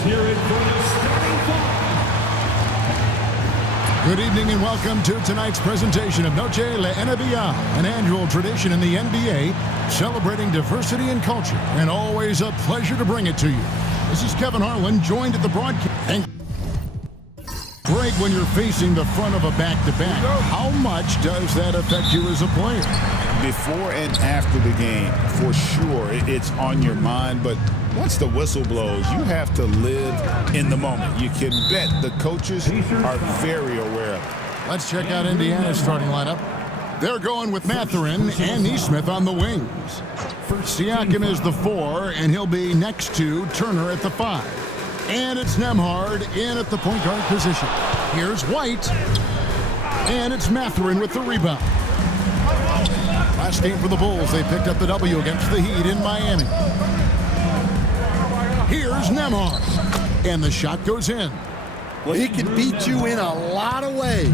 Let's hear it for the starting five. Good evening and welcome to tonight's presentation of Noche La NBA, an annual tradition in the NBA celebrating diversity and culture, and always a pleasure to bring it to you. This is Kevin Harlan, joined at the broadcast. And break when you're facing the front of a back-to-back. How much does that affect you as a player? Before and after the game, for sure, it's on your mind, but once the whistle blows, you have to live in the moment. You can bet the coaches are very aware of it. Let's check out Indiana's starting lineup. They're going with Mathurin and Neesmith on the wings. Siakam is the 4, and he'll be next to Turner at the 5. And it's Nembhard in at the point guard position. Here's White, and it's Mathurin with the rebound. Last game for the Bulls, they picked up the W against the Heat in Miami. Here's Nembhard, and the shot goes in. Well, he can beat you in a lot of ways.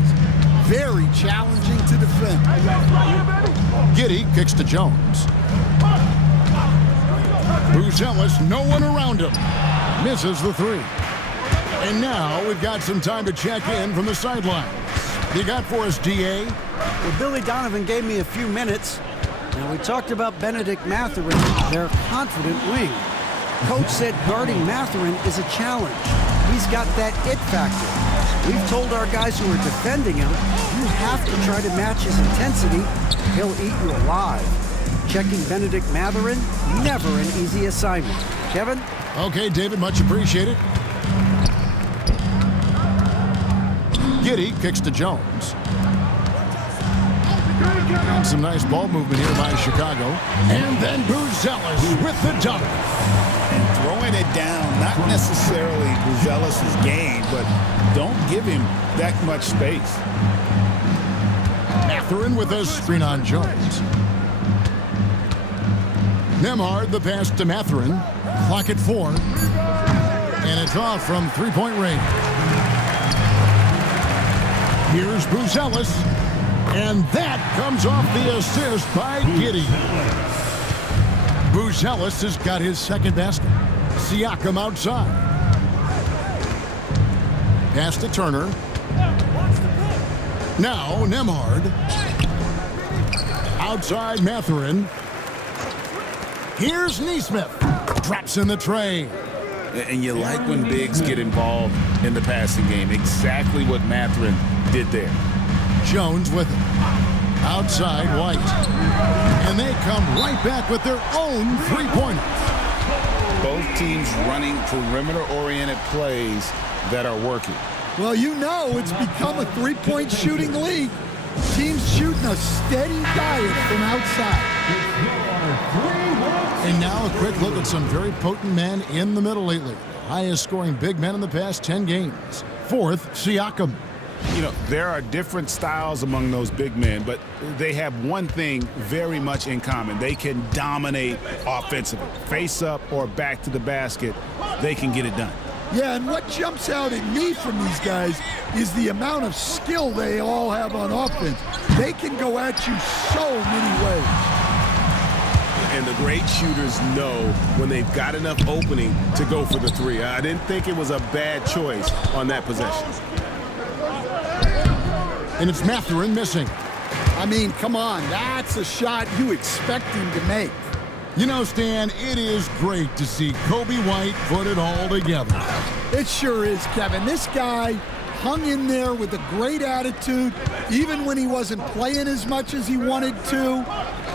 Very challenging to defend. Giddey kicks to Jones. Buzelis, no one around him. Misses the 3. And now we've got some time to check in from the sidelines. You got for us, D.A.? Well, Billy Donovan gave me a few minutes. Now, we talked about Benedict Mathurin, their confident wing. Coach said guarding Mathurin is a challenge. He's got that it factor. We've told our guys who are defending him, you have to try to match his intensity. He'll eat you alive. Checking Benedict Mathurin, never an easy assignment. Kevin? Okay, David, much appreciated. Giddey kicks to Jones. And some nice ball movement here by Chicago. And then Buzelis with the dunk. And throwing it down, not necessarily Buzelis' game, but don't give him that much space. Mathurin with a screen on Jones. Nembhard, the pass to Mathurin. Clock at 4. And it's off from three-point range. Here's Buzelis. And that comes off the assist by Giddey. Buzelis has got his second basket. Siakam outside. Pass to Turner. Now Nembhard. Outside Mathurin. Here's Neesmith. Drops in the tray. And you like when bigs get involved in the passing game. Exactly what Mathurin did there. Jones with it. Outside White. And they come right back with their own three-pointers. Both teams running perimeter-oriented plays that are working. Well, you know it's become a three-point shooting league. Teams shooting a steady diet from outside. And now a quick look at some very potent men in the middle lately. Highest scoring big men in the past 10 games. 4th, Siakam. You know, there are different styles among those big men, but they have one thing very much in common. They can dominate offensively. Face up or back to the basket, they can get it done. Yeah, and what jumps out at me from these guys is the amount of skill they all have on offense. They can go at you so many ways. And the great shooters know when they've got enough opening to go for the 3. I didn't think it was a bad choice on that possession. And it's Mathurin missing. I mean, come on, that's a shot you expect him to make. You know, Stan, it is great to see Kobe White put it all together. It sure is, Kevin. This guy hung in there with a great attitude, even when he wasn't playing as much as he wanted to.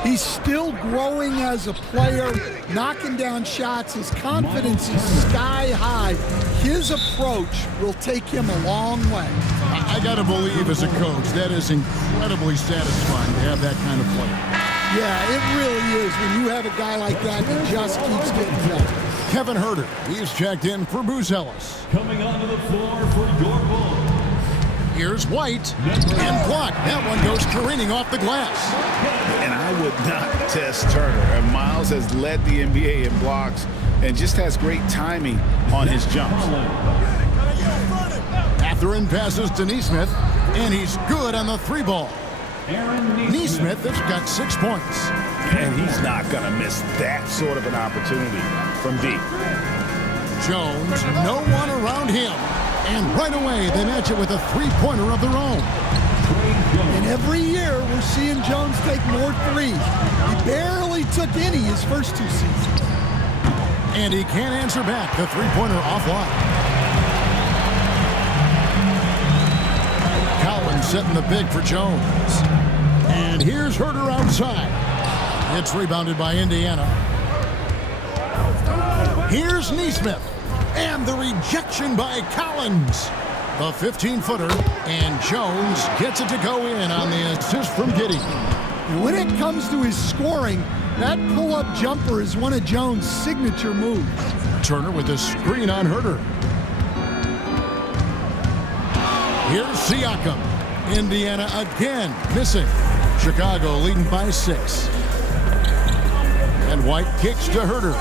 He's still growing as a player, knocking down shots. His confidence is sky high. His approach will take him a long way. I got to believe as a coach, that is incredibly satisfying to have that kind of play. Yeah, it really is when you have a guy like that that just keeps getting better. Kevin Huerter, he's checked in for Buzelis. Coming onto the floor for your Bulls. Here's White, and blocked. That one goes careening off the glass. And I would not test Turner. And Miles has led the NBA in blocks and just has great timing on his jumps. Mathurin passes to Neesmith, and he's good on the 3-ball. Neesmith has got 6 points. And he's not going to miss that sort of an opportunity from deep. Jones, no one around him. And right away, they match it with a three-pointer of their own. And every year, we're seeing Jones take more threes. He barely took any his first 2 seasons. And he can't answer back. The three-pointer offline. Collins setting the big for Jones. And here's Herter outside. It's rebounded by Indiana. Here's Neesmith. And the rejection by Collins. A 15-footer. And Jones gets it to go in on the assist from Giddey. When it comes to his scoring, that pull-up jumper is one of Jones' signature moves. Turner with a screen on Herter. Here's Siakam. Indiana again missing. Chicago leading by 6. And White kicks to Herter.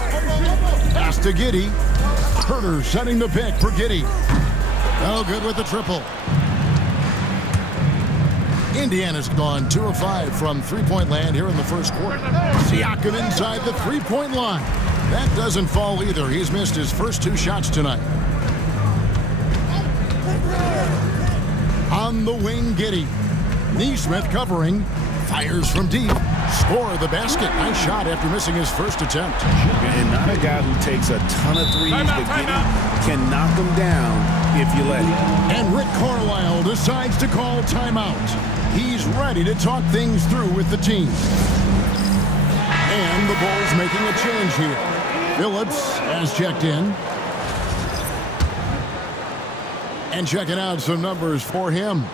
Pass to Giddey. Herter setting the pick for Giddey. No good with the triple. Indiana's gone 2 of 5 from three-point land here in the first quarter. Siakam inside the three-point line. That doesn't fall either. He's missed his first 2 shots tonight. On the wing, Giddey. Neesmith covering. Fires from deep. Score the basket. Nice shot after missing his first attempt. And not a guy who takes a ton of threes, but Giddey can knock them down if you let him. And Rick Carlisle decides to call timeout. He's ready to talk things through with the team. And the Bulls making a change here. Phillips has checked in. And checking out some numbers for him.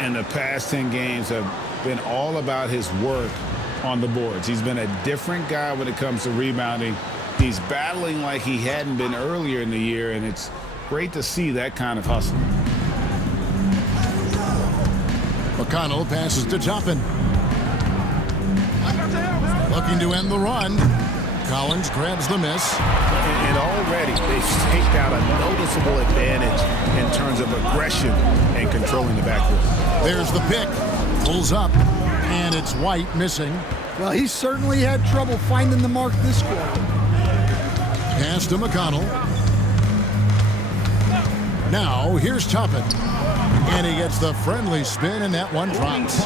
And the past 10 games have been all about his work on the boards. He's been a different guy when it comes to rebounding. He's battling like he hadn't been earlier in the year, and it's great to see that kind of hustle. McConnell passes to Toppin. Looking to end the run. Collins grabs the miss. And already they've staked out a noticeable advantage in terms of aggression and controlling the backcourt. There's the pick. Pulls up. And it's White missing. Well, he certainly had trouble finding the mark this quarter. Pass to McConnell. Now, here's Toppin. And he gets the friendly spin, and that one drops.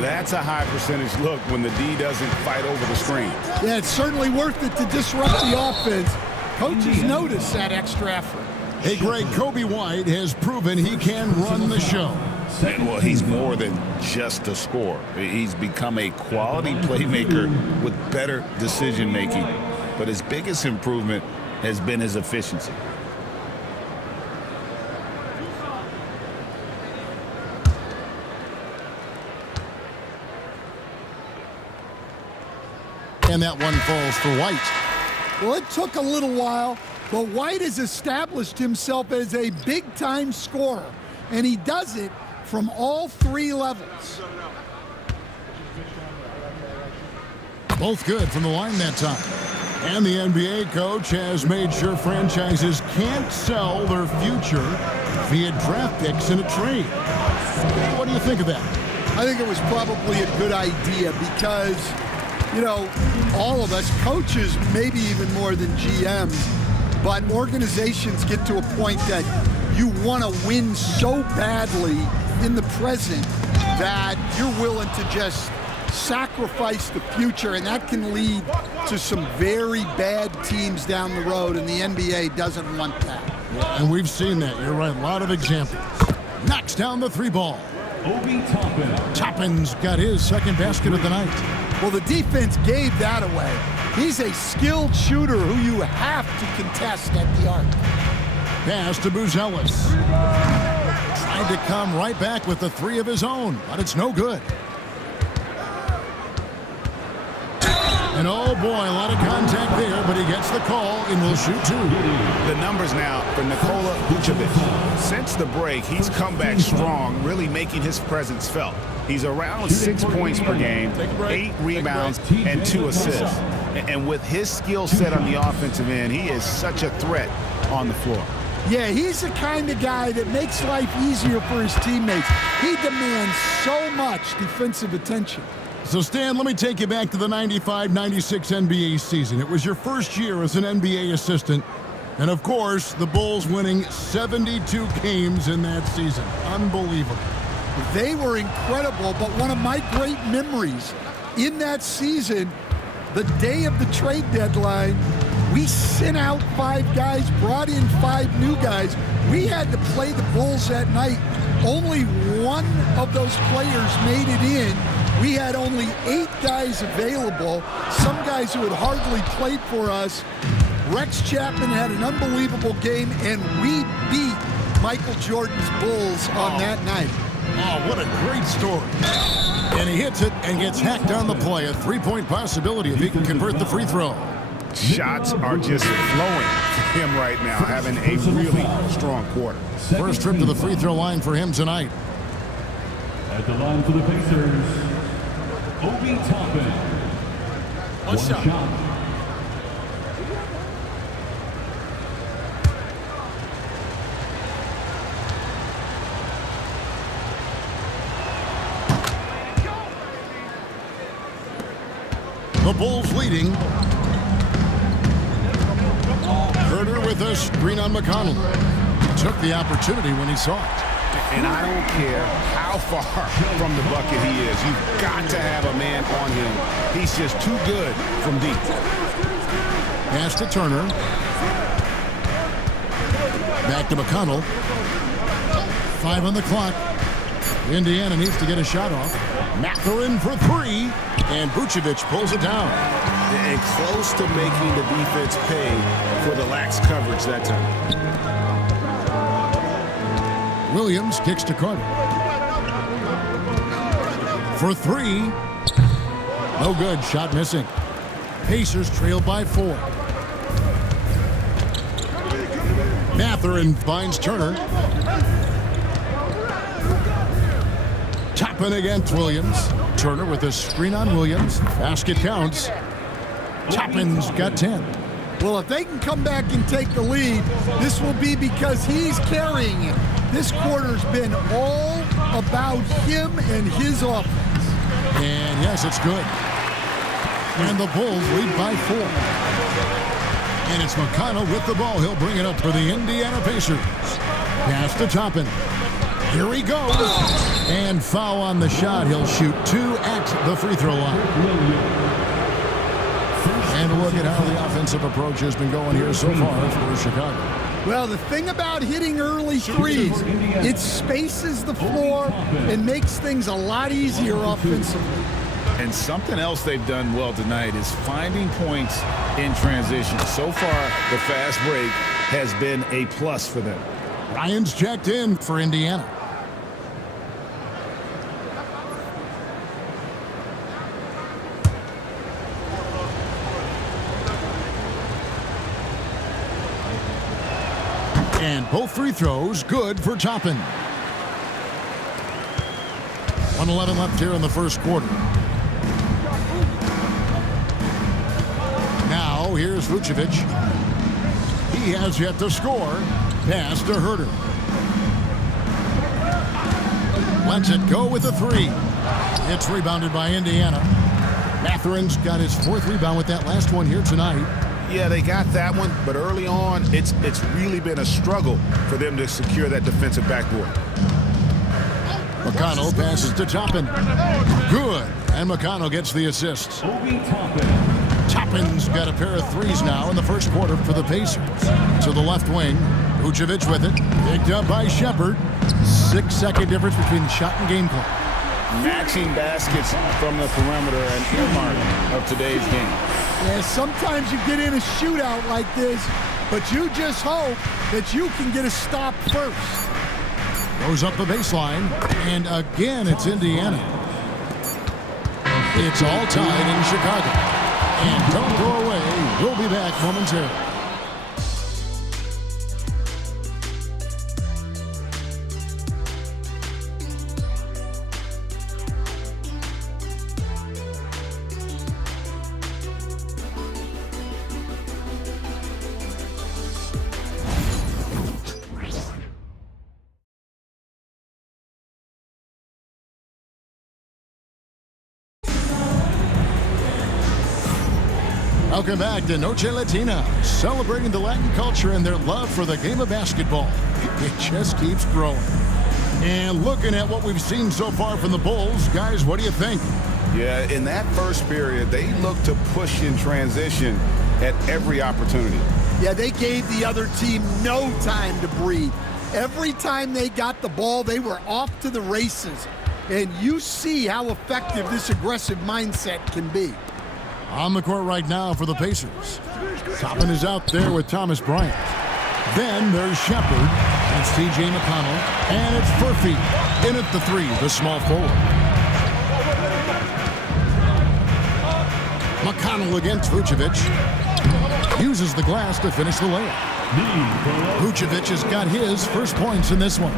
That's a high percentage look when the D doesn't fight over the screen. Yeah, it's certainly worth it to disrupt the offense. Coaches notice that extra effort. Hey, Greg, Kobe White has proven he can run the show. Well, he's more than just a scorer. He's become a quality playmaker with better decision-making. But his biggest improvement has been his efficiency. And that one falls for White. Well, it took a little while, but White has established himself as a big-time scorer, and he does it from all 3 levels. Both good from the line that time. And the NBA coach has made sure franchises can't sell their future via draft picks in a trade. What do you think of that? I think it was probably a good idea because, you know, all of us, coaches, maybe even more than GMs, but organizations get to a point that you want to win so badly in the present that you're willing to just sacrifice the future, and that can lead to some very bad teams down the road, and the NBA doesn't want that. And we've seen that. You're right. A lot of examples. Knocks down the 3 ball. Obi Toppin. Toppin's got his second basket of the night. Well, the defense gave that away. He's a skilled shooter who you have to contest at the arc. Pass to Buzelis. Tried to come right back with the 3 of his own, but it's no good. And oh boy, a lot of contact there, but he gets the call and will shoot 2. The numbers now for Nikola Vucevic. Since the break, he's come back strong, really making his presence felt. He's around 6 points per game, 8 rebounds, and 2 assists. And with his skill set on the offensive end, he is such a threat on the floor. Yeah, he's the kind of guy that makes life easier for his teammates. He demands so much defensive attention. So, Stan, let me take you back to the 95-96 NBA season. It was your first year as an NBA assistant. And, of course, the Bulls winning 72 games in that season. Unbelievable. They were incredible, but one of my great memories in that season, the day of the trade deadline, we sent out 5 guys, brought in 5 new guys. We had to play the Bulls that night. Only one of those players made it in. We had only 8 guys available, some guys who had hardly played for us. Rex Chapman had an unbelievable game, and we beat Michael Jordan's Bulls on that night. Oh, what a great story. And he hits it and gets hacked on the play. A 3-point possibility if he can convert the free throw. Shots are just flowing for him right now, having a really strong quarter. First trip to the free throw line for him tonight. At the line for the Pacers, Obi Toppin. One shot. The Bulls leading. Herter with a screen on McConnell. Took the opportunity when he saw it. And I don't care how far from the bucket he is. You've got to have a man on him. He's just too good from deep. Pass to Turner. Back to McConnell. 5 on the clock. Indiana needs to get a shot off. Mathurin for 3. And Vucevic pulls it down. And close to making the defense pay for the lax coverage that time. Williams kicks to Carter. For 3. No good. Shot missing. Pacers trail by 4. Mathurin finds Turner. Toppin against Williams. Turner with a screen on Williams. Basket counts. Toppin's got 10. Well, if they can come back and take the lead, this will be because he's carrying it. This quarter's been all about him and his offense. And yes, it's good. And the Bulls lead by 4. And it's McConnell with the ball. He'll bring it up for the Indiana Pacers. Pass to Toppin. Here he goes. And foul on the shot. He'll shoot 2 at the free throw line. And look at how the offensive approach has been going here so far for Chicago. Well, the thing about hitting early threes, it spaces the floor and makes things a lot easier offensively. And something else they've done well tonight is finding points in transition. So far, the fast break has been a plus for them. Ryan's checked in for Indiana. And both free throws good for Toppin. 1:11 left here in the first quarter. Now here's Vucevic. He has yet to score. Pass to Herter. Lets it go with a 3. It's rebounded by Indiana. Mathurin's got his 4th rebound with that last one here tonight. Yeah, they got that one, but early on, it's really been a struggle for them to secure that defensive backboard. McConnell passes to Toppin. Good. And McConnell gets the assist. Obi Toppin. Toppin's got a pair of 3s now in the first quarter for the Pacers. To the left wing. Vucevic with it. Picked up by Shepard. 6-second difference between the shot and game clock. Matching baskets from the perimeter and earmark of today's game. Yeah, sometimes you get in a shootout like this, but you just hope that you can get a stop first. Goes up the baseline, and again it's Indiana. It's all tied in Chicago. And don't go away. We'll be back momentarily. Welcome back to Noche Latina, celebrating the Latin culture and their love for the game of basketball. It just keeps growing. And looking at what we've seen so far from the Bulls, guys, what do you think? Yeah, in that first period, they looked to push in transition at every opportunity. Yeah, they gave the other team no time to breathe. Every time they got the ball, they were off to the races. And you see how effective this aggressive mindset can be. On the court right now for the Pacers. Toppin is out there with Thomas Bryant. Then there's Shepard. It's T.J. McConnell. And it's Furphy in at the three, the small forward. McConnell against Vucevic. Uses the glass to finish the layup. Vucevic has got his first points in this one.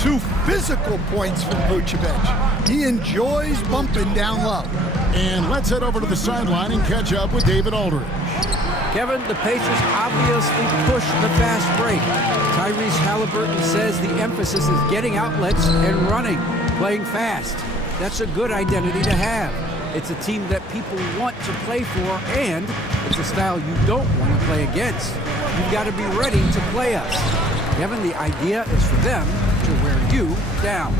2 physical points from Vucevic. He enjoys bumping down low. And let's head over to the sideline and catch up with David Aldridge. Kevin, the Pacers obviously pushed the fast break. Tyrese Halliburton says the emphasis is getting outlets and running, playing fast. That's a good identity to have. It's a team that people want to play for, and it's a style you don't want to play against. You've got to be ready to play us. Kevin, the idea is for them to wear you down.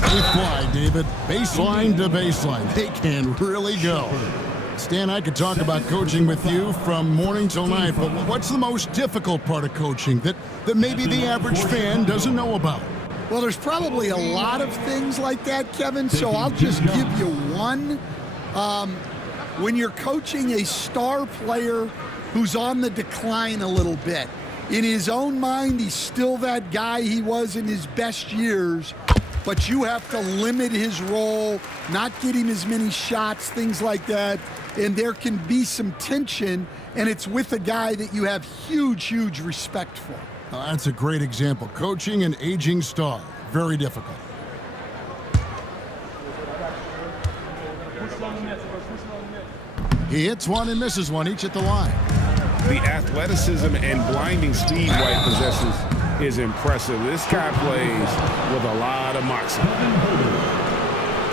They fly, David. Baseline to baseline. They can really go. Stan, I could talk about coaching with you from morning till night, but what's the most difficult part of coaching that maybe the average fan doesn't know about? Well, there's probably a lot of things like that, Kevin, so I'll just give you one. When you're coaching a star player who's on the decline a little bit, in his own mind, he's still that guy he was in his best years, but you have to limit his role, not get him as many shots, things like that, and there can be some tension, and it's with a guy that you have huge, huge respect for. That's a great example. Coaching an aging star, very difficult. He hits one and misses one, each at the line. The athleticism and blinding speed White possesses is impressive. This guy plays with a lot of moxie.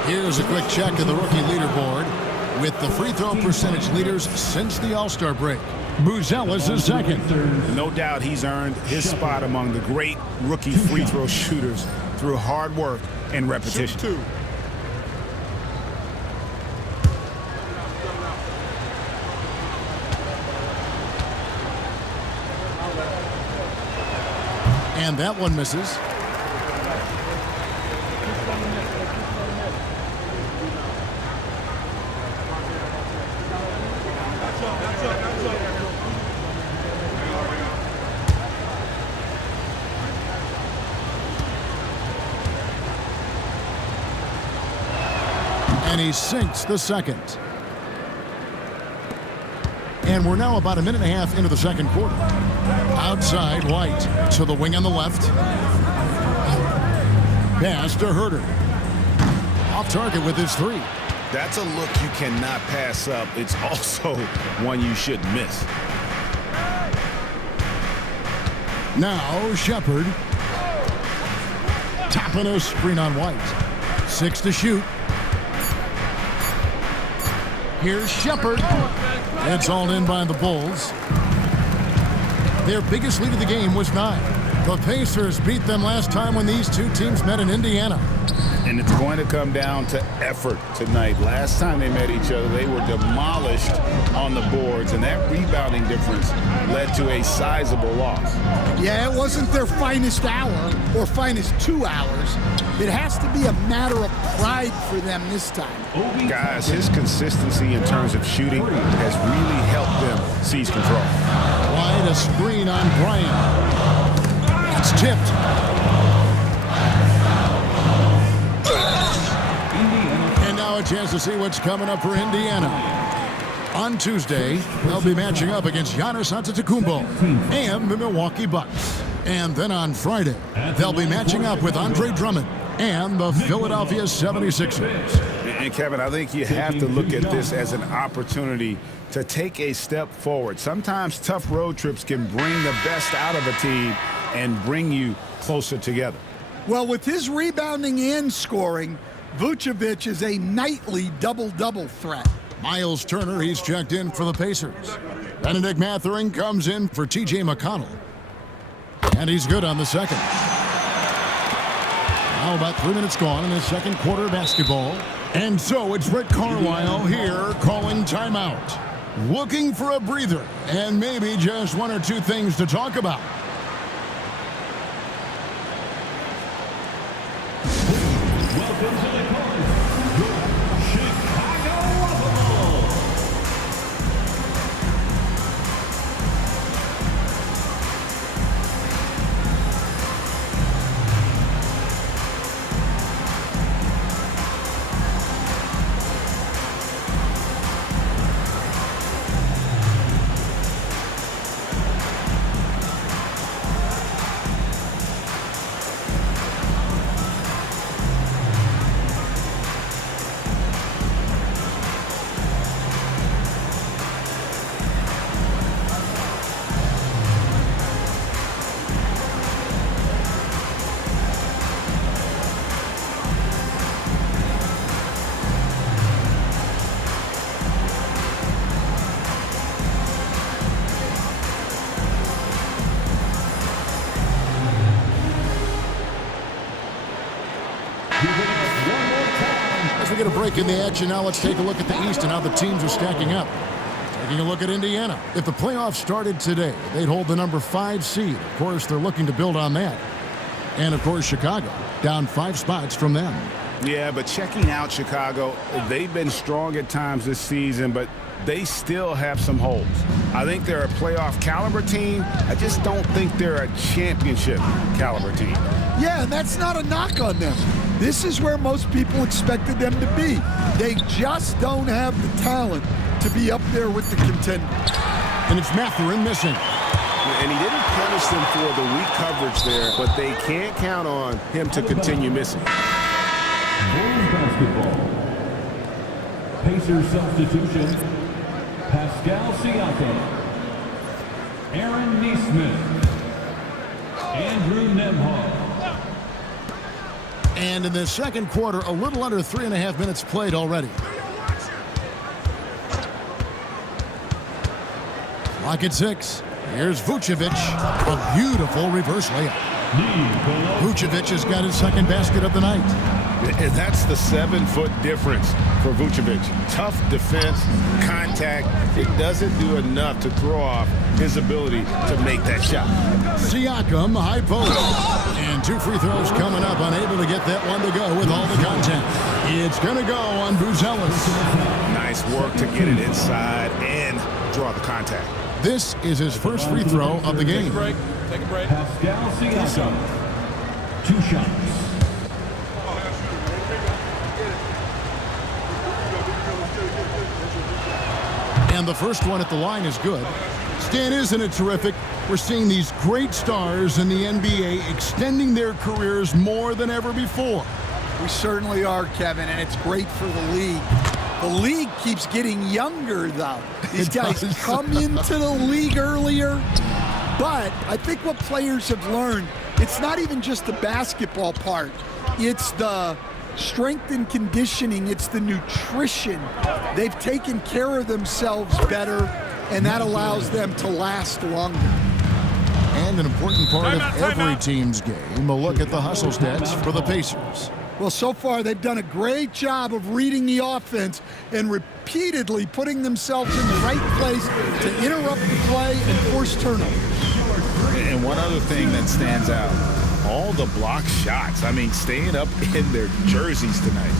Here's a quick check of the rookie leaderboard with the free throw percentage leaders since the All-Star break. Buzelis is second. No doubt he's earned his spot among the great rookie free throw shooters through hard work and repetition. And that one misses. And he sinks the second. And we're now about a minute and a half into the second quarter. Outside, White to the wing on the left. Pass to Herter. Off target with his three. That's a look you cannot pass up. It's also one you shouldn't miss. Now Shepard. Tapping a screen on White. 6 to shoot. Here's Shepard. It's all in by the Bulls. Their biggest lead of the game was 9. The Pacers beat them last time when these two teams met in Indiana. And it's going to come down to effort tonight. Last time they met each other, they were demolished on the boards, and that rebounding difference led to a sizable loss. Yeah, it wasn't their finest hour or finest 2 hours. It has to be a matter of pride for them this time. Guys, his consistency in terms of shooting has really helped them seize control. Wide a screen on Bryant. It's tipped. And now a chance to see what's coming up for Indiana. On Tuesday, they'll be matching up against Giannis Antetokounmpo and the Milwaukee Bucks. And then on Friday, they'll be matching up with Andre Drummond and the Philadelphia 76ers. And Kevin, I think you have to look at this as an opportunity to take a step forward. Sometimes tough road trips can bring the best out of a team and bring you closer together. Well, with his rebounding and scoring, Vucevic is a nightly double-double threat. Miles Turner, he's checked in for the Pacers. Benedict Mathurin comes in for T.J. McConnell. And he's good on the second. Now about 3 minutes gone in the second quarter of basketball. And so it's Rick Carlisle here calling timeout. Looking for a breather and maybe just one or two things to talk about. Welcome to the court, your Chicago Bulls. As we get a break in the action, now let's take a look at the East and how the teams are stacking up. Taking a look at Indiana. If the playoffs started today, they'd hold the number 5 seed. Of course, they're looking to build on that. And, of course, Chicago, down 5 spots from them. Yeah, but checking out Chicago, they've been strong at times this season, but they still have some holes. I think they're a playoff caliber team. I just don't think they're a championship caliber team. Yeah, and that's not a knock on them. This is where most people expected them to be. They just don't have the talent to be up there with the contenders. And it's Mathurin missing. And he didn't punish them for the weak coverage there, but they can't count on him to continue missing. Bulls basketball. Pacers substitution. Pascal Siakam. Aaron Nesmith. Andrew Nembhard. And in the second quarter, a little under 3.5 minutes played already. Clock at 6. Here's Vucevic. A beautiful reverse layup. Vucevic has got his second basket of the night. And that's the 7-foot difference for Vucevic. Tough defense, contact. It doesn't do enough to throw off his ability to make that shot. Siakam, high post. And 2 free throws coming up, unable to get that one to go with all the contact. It's going to go on Buzelis. Nice work to get it inside and draw the contact. This is his first free throw of the game. Take a break. Pascal Siakam. 2 shots. And the first one at the line is good. Stan, isn't it terrific? We're seeing these great stars in the NBA extending their careers more than ever before. We certainly are, Kevin, and it's great for the league. The league keeps getting younger, though. These guys come into the league earlier, but I think what players have learned, it's not even just the basketball part. It's the strength and conditioning. It's the nutrition. They've taken care of themselves better, and that allows them to last longer. And an important part of every team's game, a look at the hustle stats for the Pacers. Well, so far they've done a great job of reading the offense and repeatedly putting themselves in the right place to interrupt the play and force turnovers. And one other thing that stands out, all the block shots. I mean, staying up in their jerseys tonight.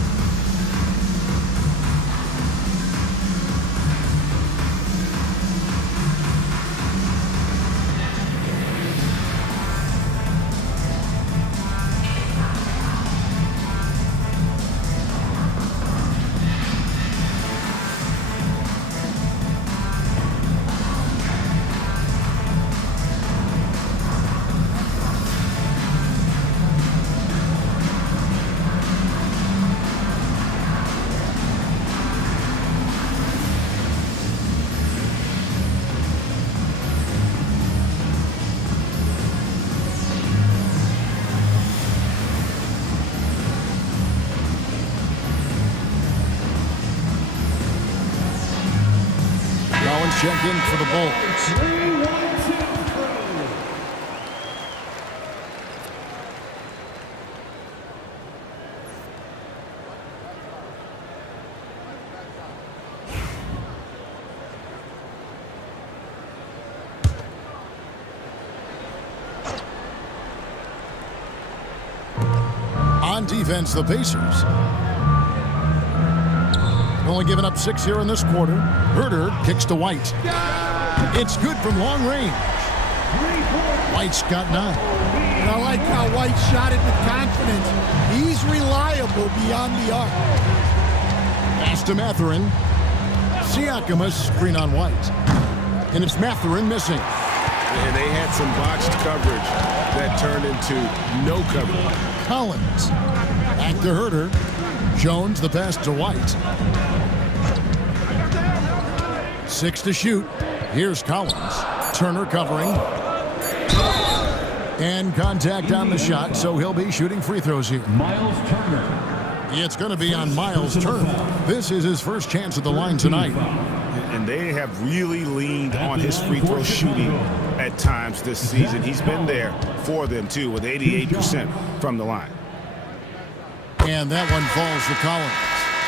checked in for the Bulls. 3-1-2. On defense, the Pacers. Only giving up 6 here in this quarter. Herter kicks to White. It's good from long range. White's got 9. And I like how White shot it with confidence. He's reliable beyond the arc. Pass to Mathurin. Siakam a screen on White. And it's Mathurin missing. And they had some botched coverage that turned into no coverage. Collins. Back to Herter. Jones the pass to White. 6 to shoot. Here's Collins. Turner covering. And contact on the shot, so he'll be shooting free throws here. Miles Turner. It's going to be on Miles Turner. This is his first chance at the line tonight. And they have really leaned on his free throw shooting at times this season. He's been there for them, too, with 88% from the line. And that one falls to Collins.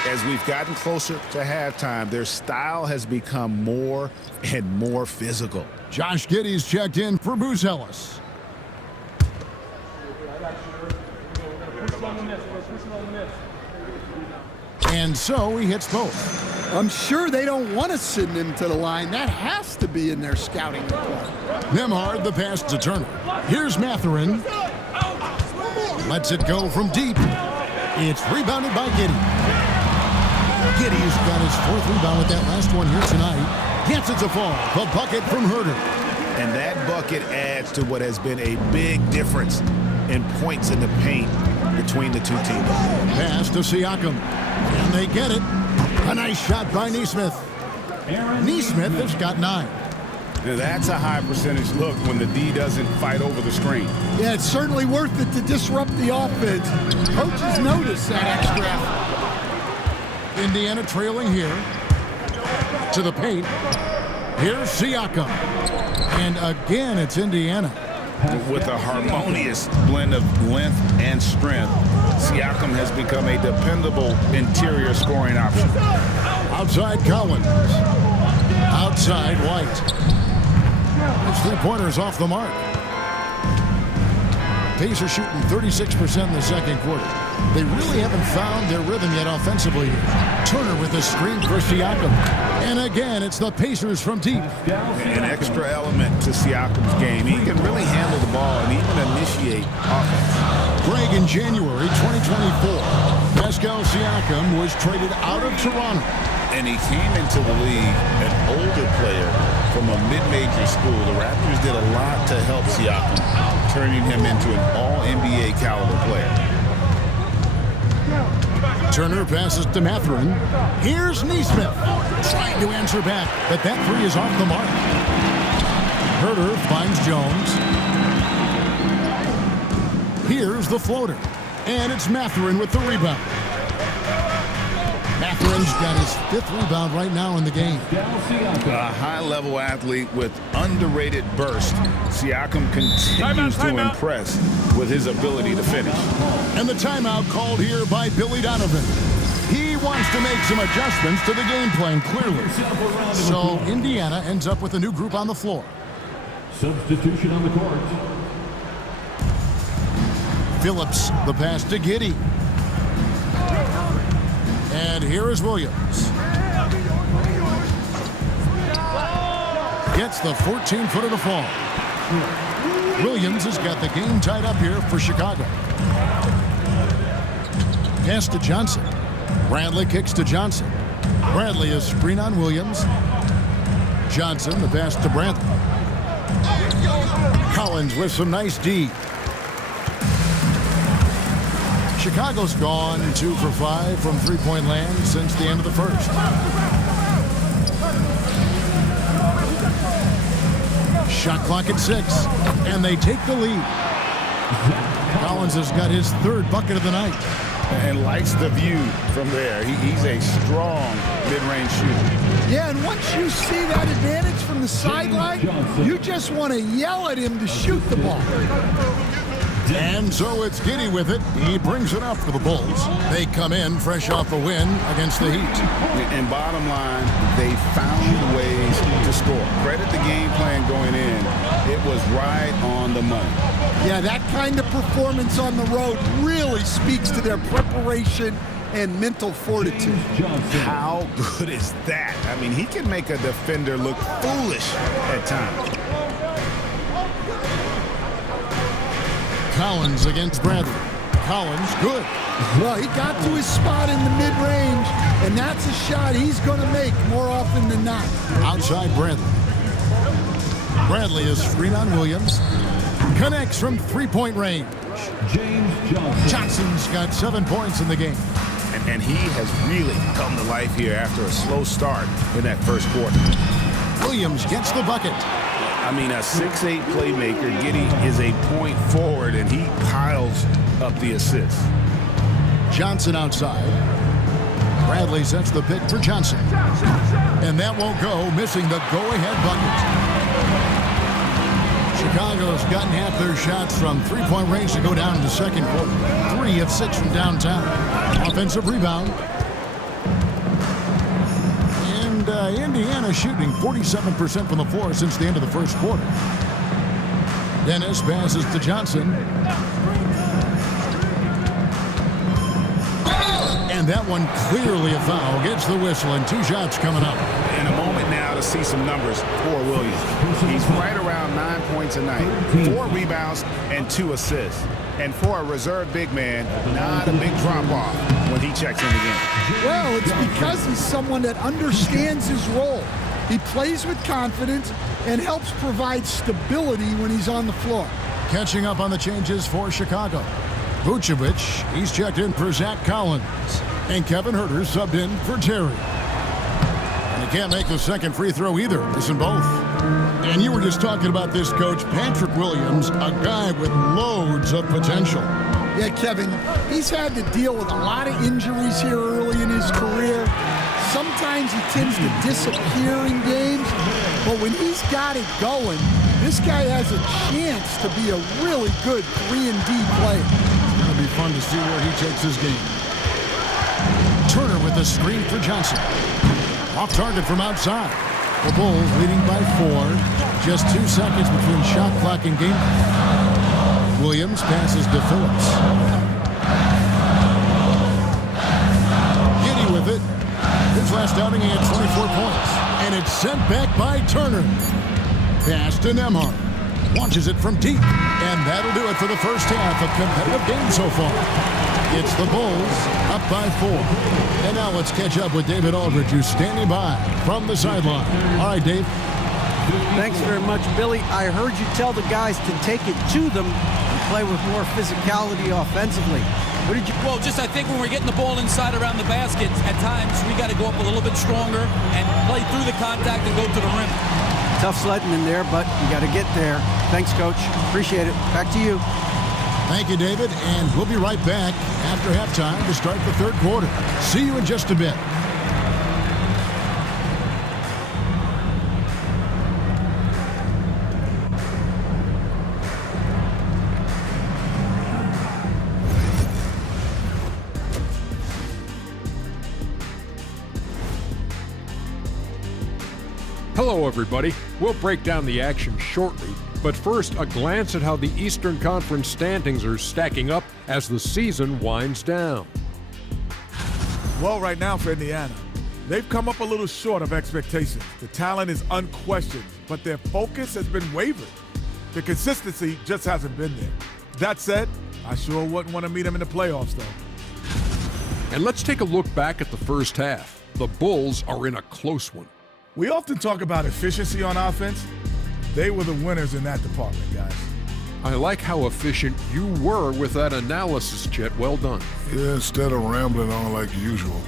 As we've gotten closer to halftime, their style has become more and more physical. Josh Giddey's checked in for Bruce Ellis. And so he hits both. I'm sure they don't want to send him to the line. That has to be in their scouting report. Nemhard the pass to Turner. Here's Mathurin. Lets it go from deep. It's rebounded by Giddey. Giddey's got his 4th rebound with that last one here tonight. Gets it to fall. The bucket from Herter. And that bucket adds to what has been a big difference in points in the paint between the two teams. Pass to Siakam. And they get it. A nice shot by Neesmith. Neesmith has got 9. Now that's a high percentage look when the D doesn't fight over the screen. Yeah, it's certainly worth it to disrupt the offense. Coaches notice that extra effort. Indiana trailing here. To the paint. Here's Siakam. And again, it's Indiana. With a harmonious blend of length and strength, Siakam has become a dependable interior scoring option. Outside Collins. Outside White. His 3-pointers off the mark. Pacers shooting 36% in the second quarter. They really haven't found their rhythm yet offensively. Turner with a screen for Siakam. And again, it's the Pacers from deep. An extra element to Siakam's game. He can really handle the ball and even initiate offense. Greg, in January 2024, Pascal Siakam was traded out of Toronto. And he came into the league an older player from a mid-major school. The Raptors did a lot to help Siakam, turning him into an all-NBA caliber player. Turner passes to Mathurin. Here's Neesmith trying to answer back, but that 3 is off the mark. Herter finds Jones. Here's the floater, and it's Mathurin with the rebound. Mathurin's got his 5th rebound right now in the game. A high-level athlete with underrated burst. Siakam continues to impress with his ability to finish. And the timeout called here by Billy Donovan. He wants to make some adjustments to the game plan, clearly. So Indiana ends up with a new group on the floor. Substitution on the court. Phillips, the pass to Giddey. And here is Williams. Gets the 14-footer to fall. Williams has got the game tied up here for Chicago. Pass to Johnson. Bradley kicks to Johnson. Bradley is screen on Williams. Johnson, the pass to Bradley. Collins with some nice D. Chicago's gone 2 for 5 from three-point land since the end of the first. Shot clock at 6, and they take the lead. Collins has got his 3rd bucket of the night. and likes the view from there. He's a strong mid-range shooter. Yeah, and once you see that advantage from the sideline, you just want to yell at him to shoot the ball. And so it's Giddy with it. He brings it up for the Bulls. They come in fresh off a win against the Heat. And bottom line, they found ways to score. Credit the game plan going in. It was right on the money. Yeah, that kind of performance on the road really speaks to their preparation and mental fortitude. How good is that? I mean, he can make a defender look foolish at times. Collins against Bradley. Collins, good. Well, he got to his spot in the mid-range, and that's a shot he's going to make more often than not. Outside Bradley. Bradley is screen on Williams. Connects from three-point range. James Johnson. Johnson's got 7 points in the game. And he has really come to life here after a slow start in that first quarter. Williams gets the bucket. I mean, a 6'8" playmaker. Giddy is a point forward, and he piles up the assists. Johnson outside. Bradley sets the pick for Johnson. And that won't go, missing the go-ahead bucket. Chicago's gotten half their shots from three-point range to go down in the second quarter. 3 of 6 from downtown. Offensive rebound. And Indiana shooting 47% from the floor since the end of the first quarter. Dennis passes to Johnson. And that one clearly a foul. Gets the whistle and 2 shots coming up. In a moment now to see some numbers for Williams. He's right around 9 points a night, 4 rebounds and 2 assists. And for a reserve big man, not a big drop-off when he checks in the game. Well, it's because he's someone that understands his role. He plays with confidence and helps provide stability when he's on the floor. Catching up on the changes for Chicago. Vucevic, he's checked in for Zach Collins. And Kevin Huerter subbed in for Terry. And he can't make the second free throw either. Missing both. And you were just talking about this, Coach. Patrick Williams, a guy with loads of potential. Yeah, Kevin, he's had to deal with a lot of injuries here early in his career. Sometimes he tends to disappear in games, but when he's got it going, this guy has a chance to be a really good 3-and-D player. It'll be fun to see where he takes his game. Turner with the screen for Johnson. Off target from outside. The Bulls leading by 4. Just 2 seconds between shot clock and game. Williams passes to Phillips. Giddy with it. His last outing, he had 24 points. And it's sent back by Turner. Pass to Nembhard. Launches it from deep. And that'll do it for the first half. A competitive game so far. It's the Bulls up by 4. And now let's catch up with David Aldridge, who's standing by from the sideline. All right, Dave. Thanks very much, Billy. I heard you tell the guys to take it to them and play with more physicality offensively. What did you... Well, I think when we're getting the ball inside around the basket, at times we got to go up a little bit stronger and play through the contact and go to the rim. Tough sledding in there, but you got to get there. Thanks, Coach. Appreciate it. Back to you. Thank you, David, and we'll be right back after halftime to start the third quarter. See you in just a bit. Hello, everybody. We'll break down the action shortly, but first, a glance at how the Eastern Conference standings are stacking up as the season winds down. Well, right now for Indiana, they've come up a little short of expectations. The talent is unquestioned, but their focus has been wavering. The consistency just hasn't been there. That said, I sure wouldn't want to meet them in the playoffs, though. And let's take a look back at the first half. The Bulls are in a close one. We often talk about efficiency on offense. They were the winners in that department, guys. I like how efficient you were with that analysis, Chet. Well done. Yeah, instead of rambling on like usual.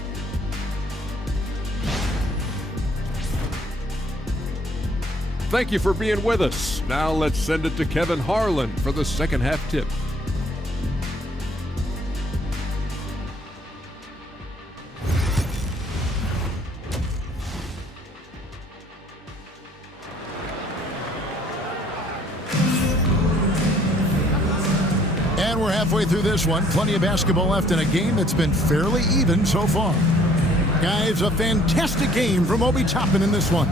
Thank you for being with us. Now let's send it to Kevin Harlan for the second half tip. And we're halfway through this one. Plenty of basketball left in a game that's been fairly even so far. Guys, a fantastic game from Obi Toppin in this one.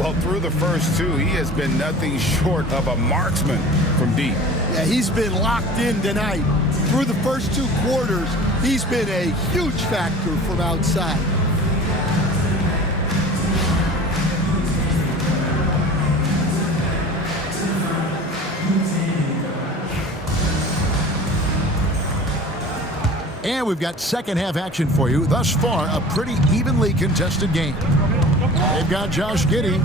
Well, through the first two, he has been nothing short of a marksman from deep. Yeah, he's been locked in tonight. Through the first 2 quarters, he's been a huge factor from outside. And we've got second half action for you. Thus far, a pretty evenly contested game. They've got Josh Giddey.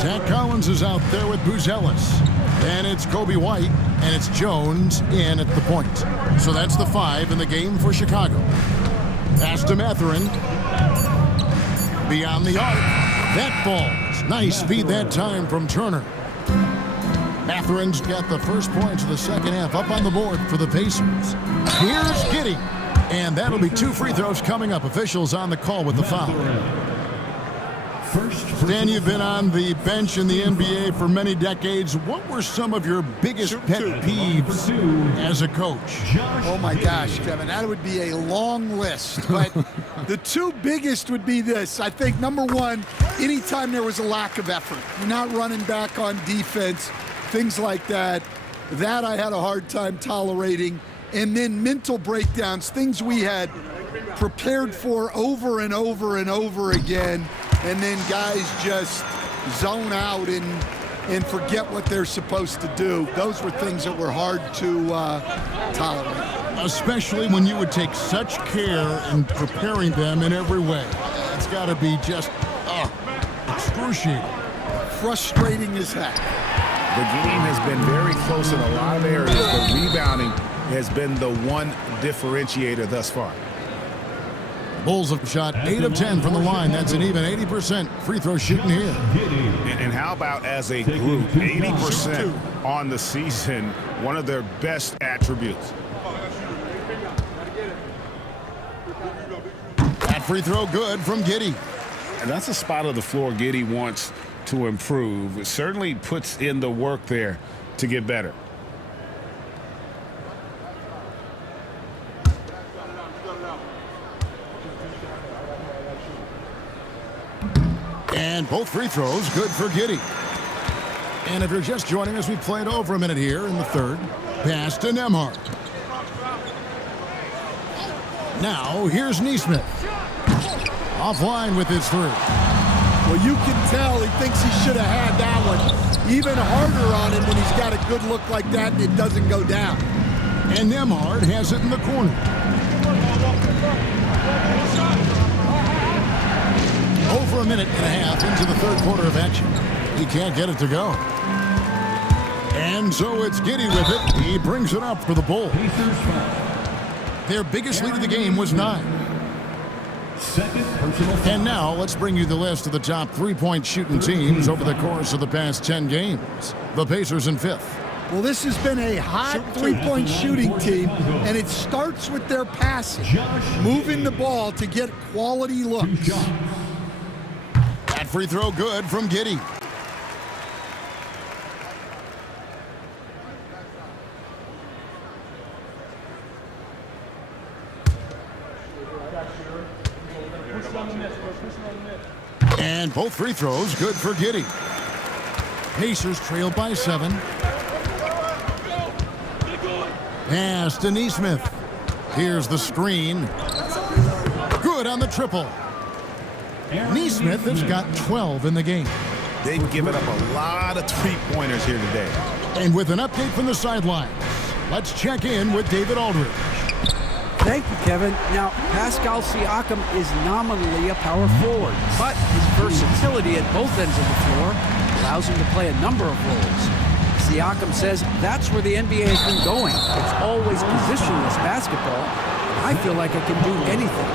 Zach Collins is out there with Buzelis. And it's Kobe White, and it's Jones in at the point. So that's the 5 in the game for Chicago. Pass to Mathurin. Beyond the arc. That falls. Nice feed that time from Turner. Mathurin's got the first points of the second half up on the board for the Pacers. Here's Giddey. And that'll be 2 free throws coming up. Officials on the call with the foul. Stan, you've been on the bench in the NBA for many decades. What were some of your biggest pet peeves as a coach? Oh my gosh, Kevin, that would be a long list. But the 2 biggest would be this. I think number 1, anytime there was a lack of effort, you're not running back on defense, things like that. That I had a hard time tolerating. And then mental breakdowns, things we had prepared for over and over and over again, and then guys just zone out and forget what they're supposed to do. Those were things that were hard to tolerate. Especially when you would take such care in preparing them in every way. It's got to be just excruciating. Frustrating as heck. The game has been very close in a lot of areas, but rebounding has been the one differentiator thus far. Bulls have shot 8 of 10 from the line. That's an even 80% free throw shooting here. And how about as a group, 80% on the season, one of their best attributes. That free throw good from Giddey. And that's a spot of the floor Giddey wants to improve. It certainly puts in the work there to get better. And both free throws good for Giddey. And if you're just joining us, we played over a minute here in the third. Pass to Nembhard. Now here's Nesmith. Offline with his 3. Well, you can tell he thinks he should have had that one. Even harder on him when he's got a good look like that and it doesn't go down. And Nembhard has it in the corner. Over a minute and a half into the third quarter of action. He can't get it to go. And so it's Giddey with it. He brings it up for the Bulls. Their biggest lead of the game was 9. And now let's bring you the list of the top 3-point shooting teams over the course of the past 10 games. The Pacers in 5th. Well, this has been a hot 3-point shooting team, and it starts with their passing, moving the ball to get quality looks. That free throw good from Giddey. And both free throws good for Giddey. Pacers trail by 7. Pass to Nesmith. Here's the screen. Good on the triple. Nesmith has got 12 in the game. They've given up a lot of 3-pointers here today. And with an update from the sidelines, let's check in with David Aldridge. Thank you, Kevin. Now, Pascal Siakam is nominally a power forward, but his versatility at both ends of the floor allows him to play a number of roles. Siakam says that's where the NBA has been going. It's always positionless basketball. I feel like I can do anything.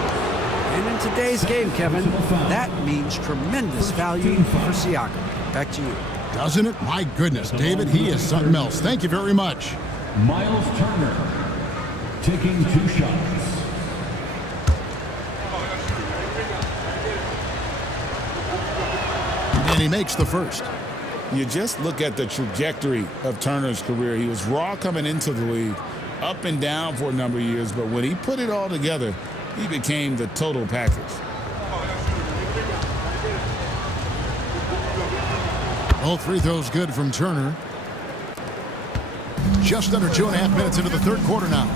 And in today's game, Kevin, that means tremendous value for Siakam. Back to you. Doesn't it? My goodness, David, he is something else. Thank you very much. Miles Turner taking 2 shots. And he makes the first. You just look at the trajectory of Turner's career. He was raw coming into the league. up and down for a number of years, but when he put it all together, he became the total package. All free throws good from Turner. Just under 2.5 minutes into the third quarter now.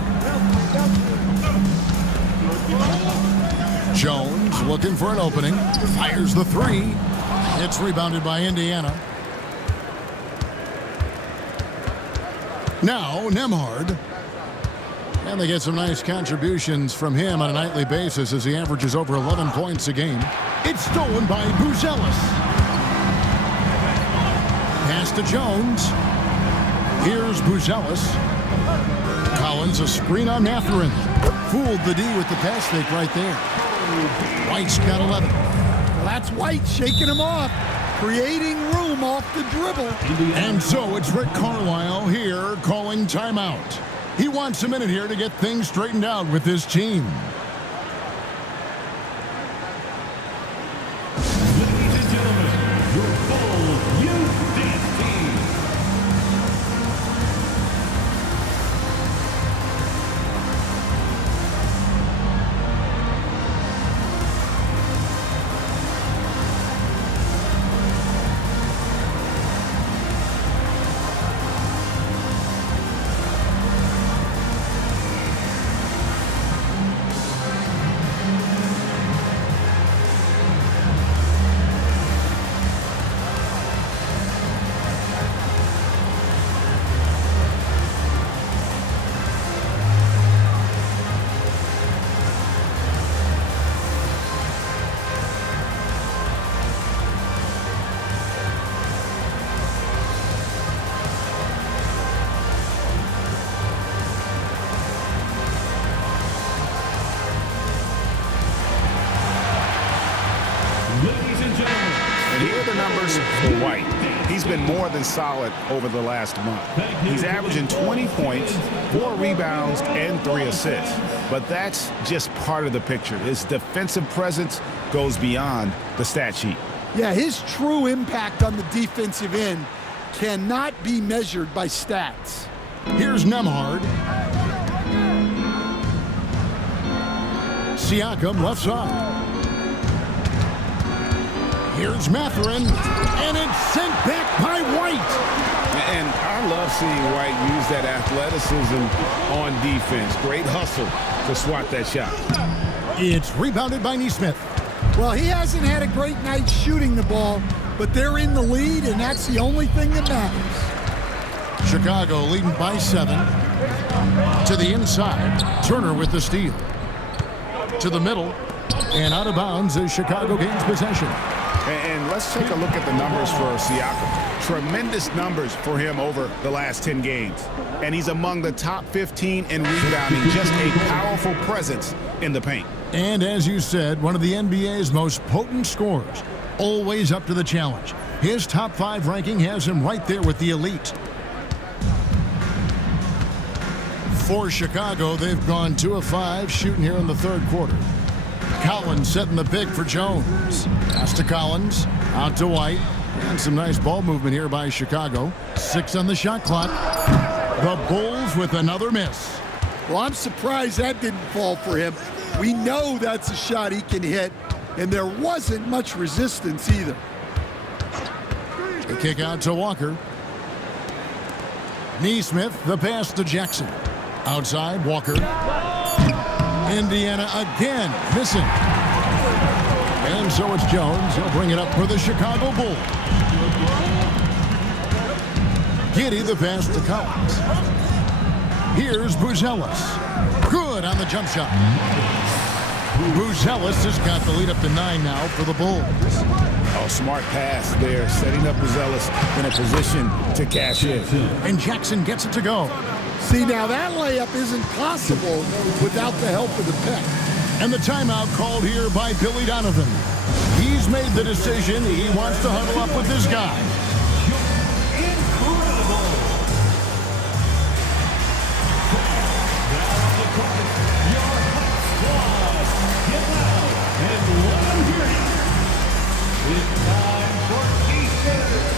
Jones looking for an opening. Fires the three. It's rebounded by Indiana. Now Nembhard. And they get some nice contributions from him on a nightly basis as he averages over 11 points a game. It's stolen by Buzelis. Pass to Jones. Here's Buzelis. Collins, a screen on Mathurin. Fooled the D with the pass fake right there. White's got 11. Well, that's White shaking him off, creating room off the dribble. And so it's Rick Carlisle here calling timeout. He wants a minute here to get things straightened out with his team. Ladies and gentlemen, your full youth dance team. And here are the numbers for White. He's been more than solid over the last month. He's averaging 20 points, 4 rebounds, and 3 assists. But that's just part of the picture. His defensive presence goes beyond the stat sheet. Yeah, his true impact on the defensive end cannot be measured by stats. Here's Nembhard. Siakam left side. Here's Mathurin, and it's sent back by White. And I love seeing White use that athleticism on defense. Great hustle to swat that shot. It's rebounded by Neesmith. Well, he hasn't had a great night shooting the ball, but they're in the lead, and that's the only thing that matters. Chicago leading by 7. To the inside, Turner with the steal. To the middle, and out of bounds as Chicago gains possession. And let's take a look at the numbers for Siakam. Tremendous numbers for him over the last 10 games. And he's among the top 15 in rebounding, just a powerful presence in the paint. And as you said, one of the NBA's most potent scorers, always up to the challenge. His top 5 ranking has him right there with the elite. For Chicago, they've gone 2 of 5 shooting here in the third quarter. Collins setting the big for Jones. Pass to Collins, out to White. And some nice ball movement here by Chicago. 6 on the shot clock. The Bulls with another miss. Well, I'm surprised that didn't fall for him. We know that's a shot he can hit, and there wasn't much resistance either. The kick out to Walker. Neesmith, the pass to Jackson. Outside, Walker. Indiana again missing. And so it's Jones. He'll bring it up for the Chicago Bulls. Giddey the pass to Collins. Here's Buzelis. Good on the jump shot. Buzelis has got the lead up to 9 now for the Bulls. Oh, smart pass there, setting up Buzelis in a position to cash in. And Jackson gets it to go. See, now that layup isn't possible without the help of the pick. And the timeout called here by Billy Donovan. He's made the decision. He wants to huddle up with this guy. It's time for PACERS.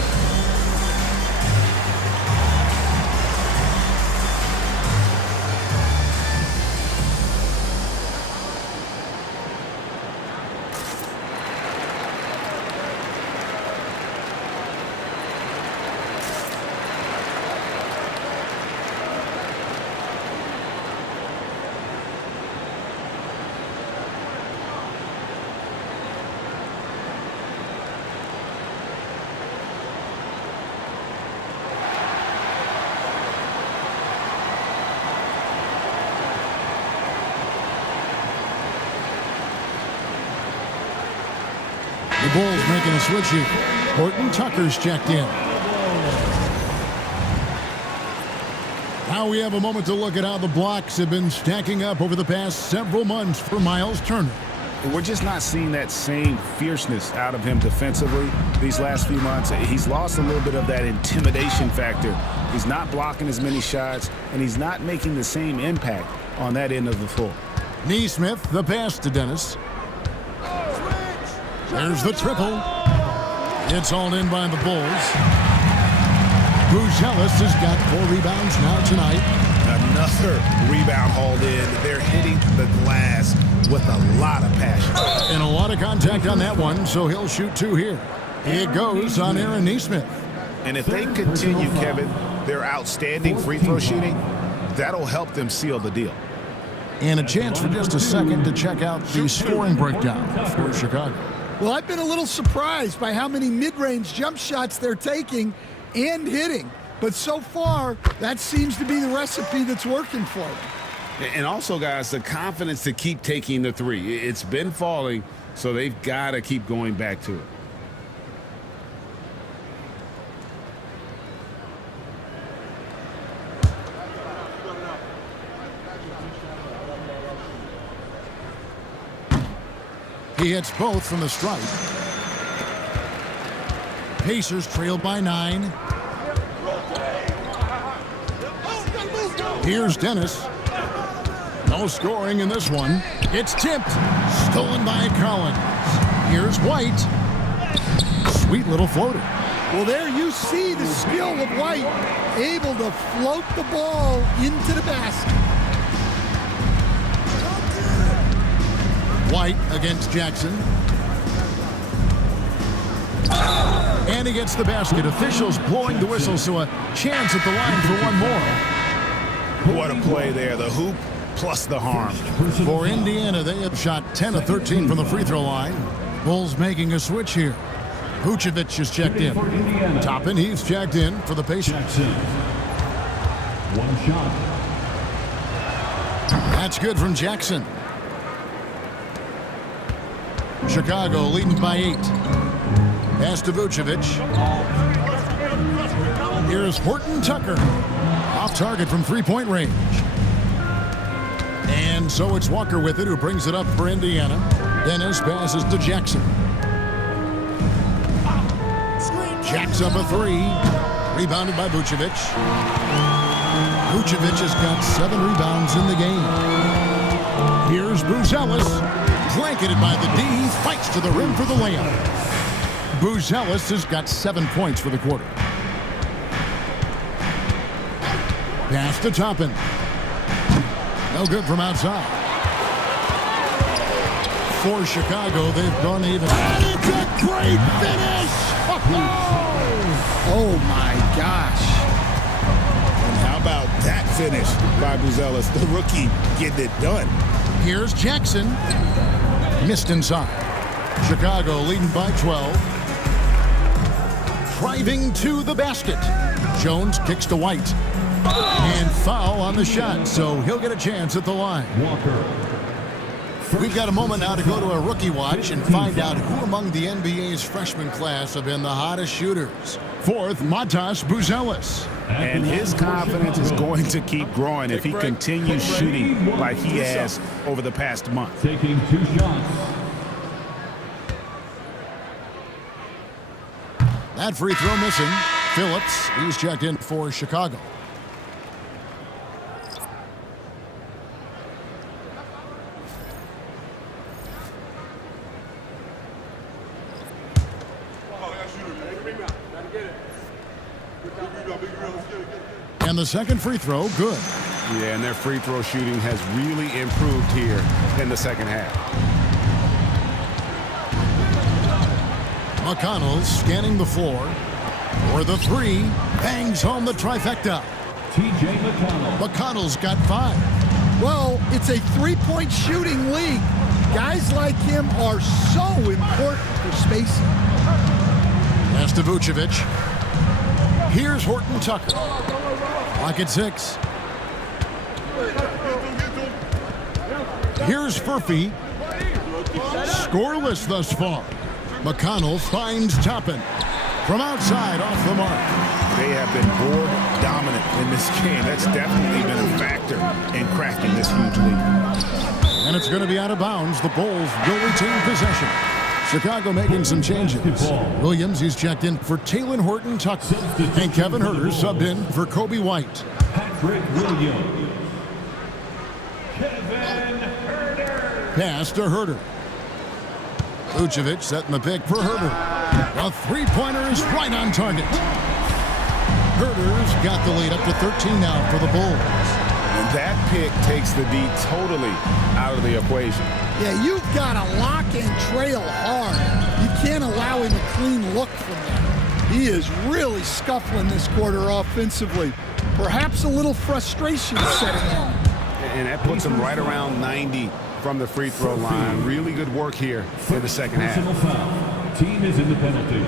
The Bulls making a switch here. Horton Tucker's checked in. Now we have a moment to look at how the blocks have been stacking up over the past several months for Miles Turner. We're just not seeing that same fierceness out of him defensively these last few months. He's lost a little bit of that intimidation factor. He's not blocking as many shots, and he's not making the same impact on that end of the floor. Neesmith, the pass to Dennis. There's the triple. It's hauled in by the Bulls. Buzelis has got 4 rebounds now tonight. Another rebound hauled in. They're hitting the glass with a lot of passion. And a lot of contact on that one, so he'll shoot 2 here. It goes on Aaron Neesmith. And if they continue, Kevin, their outstanding free throw shooting, that'll help them seal the deal. And a chance for just a second to check out the scoring breakdown for Chicago. Well, I've been a little surprised by how many mid-range jump shots they're taking and hitting. But so far, that seems to be the recipe that's working for them. And also, guys, the confidence to keep taking the 3. It's been falling, so they've got to keep going back to it. He hits both from the stripe. Pacers trail by 9. Here's Dennis. No scoring in this one. It's tipped. Stolen by Collins. Here's White. Sweet little floater. Well, there you see the skill of White, able to float the ball into the basket. White against Jackson. And he gets the basket. Officials blowing the whistle, so a chance at the line for one more. What a play there. The hoop plus the harm. For Indiana, they have shot 10 of 13 from the free throw line. Bulls making a switch here. Vucevic is checked in. Toppin, he's checked in for the Pacers. One shot. That's good from Jackson. Chicago leading by 8. Pass to Vucevic. Here's Horton Tucker. Off target from three-point range. And so it's Walker with it, who brings it up for Indiana. Dennis passes to Jackson. Jacks up a 3. Rebounded by Vucevic. Vucevic has got 7 rebounds in the game. Here's Buzelis. Blanketed by the D. He fights to the rim for the layup. Buzelis has got 7 points for the quarter. Pass to Toppin. No good from outside. For Chicago, they've gone even. And it's a great finish! Oh my gosh. And how about that finish by Buzelis, the rookie, getting it done. Here's Jackson. Missed inside. Chicago leading by 12. Driving to the basket. Jones kicks to White. And foul on the shot, so he'll get a chance at the line. Walker. We've got a moment now to go to a rookie watch and find out who among the NBA's freshman class have been the hottest shooters. Fourth, Matas Buzelis. And his confidence is going to keep growing if he continues shooting like he has over the past month. Taking 2 shots. That free throw missing. Phillips, he's checked in for Chicago. And the second free throw, good. Yeah, and their free throw shooting has really improved here in the second half. McConnell scanning the floor. For the 3, bangs home the trifecta. T.J. McConnell. McConnell's got 5. Well, it's a three-point shooting league. Guys like him are so important for spacing. Pass to Vucevic. Here's Horton Tucker. Clock at 6. Here's Furphy. Scoreless thus far. McConnell finds Toppin. From outside, off the mark. They have been board dominant in this game. That's definitely been a factor in crafting this huge lead. And it's going to be out of bounds. The Bulls will retain possession. Chicago making some changes. Williams, he's checked in for Taylor Horton-Tucker. And Kevin Huerter subbed in for Kobe White. Patrick Williams. Kevin Huerter. Pass to Huerter. Vucevic setting the pick for Huerter. A three-pointer is right on target. Huerter's got the lead up to 13 now for the Bulls. And that pick takes the D totally out of the equation. Yeah, you've got to lock and trail hard. You can't allow him a clean look from there. He is really scuffling this quarter offensively. Perhaps a little frustration setting in. And that puts him right around 90 from the free throw line. Really good work here in the second half. Personal foul. Team is in the penalty.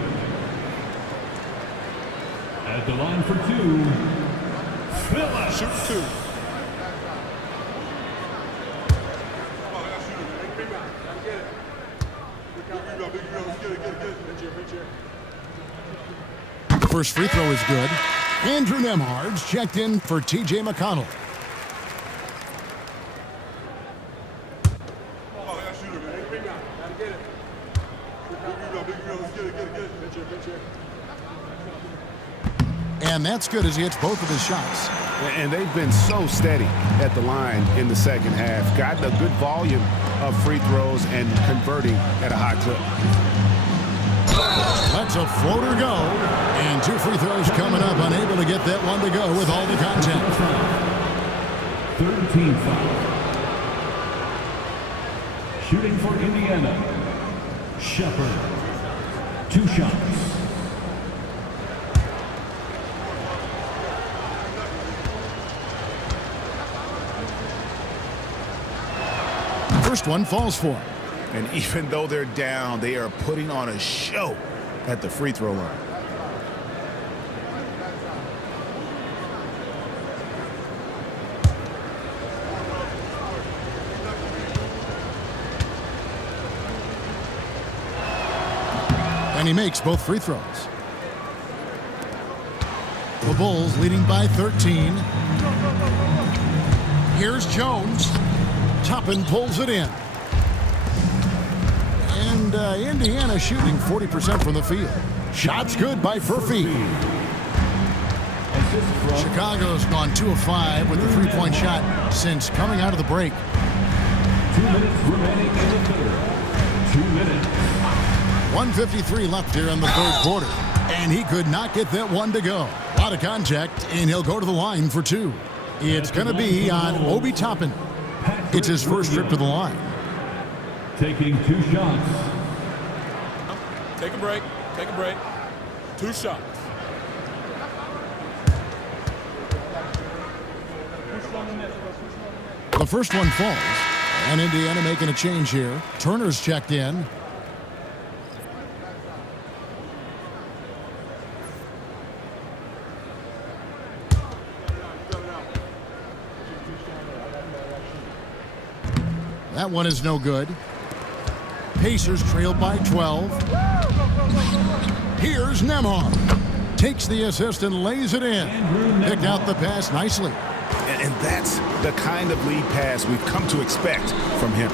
At the line for two, Phillips. Shoot two. First free throw is good. Andrew Nembhard's checked in for T.J. McConnell. And that's good as he hits both of his shots. And they've been so steady at the line in the second half. Gotten a good volume of free throws and converting at a high clip. Lets a floater go. And two free throws coming up. Unable to get that one to go with all the contact. Third team foul. Shooting for Indiana. Shepard. 2 shots. First one falls for him. And even though they're down, they are putting on a show at the free throw line. And he makes both free throws. The Bulls leading by 13. Here's Jones. Toppin pulls it in. And Indiana shooting 40% from the field. Shots good by Furphy. Chicago's gone 2 of 5 with the three-point shot since coming out of the break. 2 minutes remaining in the third. 2 minutes. 1:53 left here in the third quarter. And he could not get that one to go. A lot of contact, and he'll go to the line for 2. It's going to be on Obi Toppin. It's his first trip to the line. Taking 2 shots. Take a break. Take a break. 2 shots. The first one falls. And Indiana making a change here. Turner's checked in. That one is no good. Pacers trailed by 12. Here's Nembhard. Takes the assist and lays it in. Picked out the pass nicely. And that's the kind of lead pass we've come to expect from him.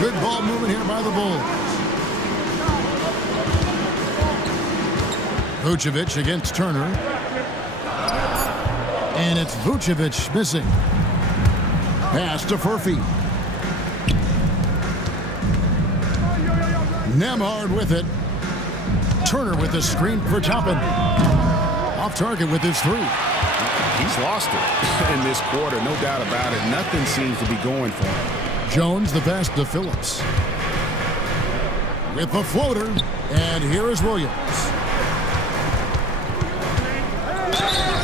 Good ball movement here by the Bulls. Vucevic against Turner. And it's Vucevic missing. Pass to Furphy. Nembhard with it. Turner with the screen for Toppin. Off target with his 3. He's lost it in this quarter, no doubt about it. Nothing seems to be going for him. Jones the pass to Phillips. With the floater. And here is Williams.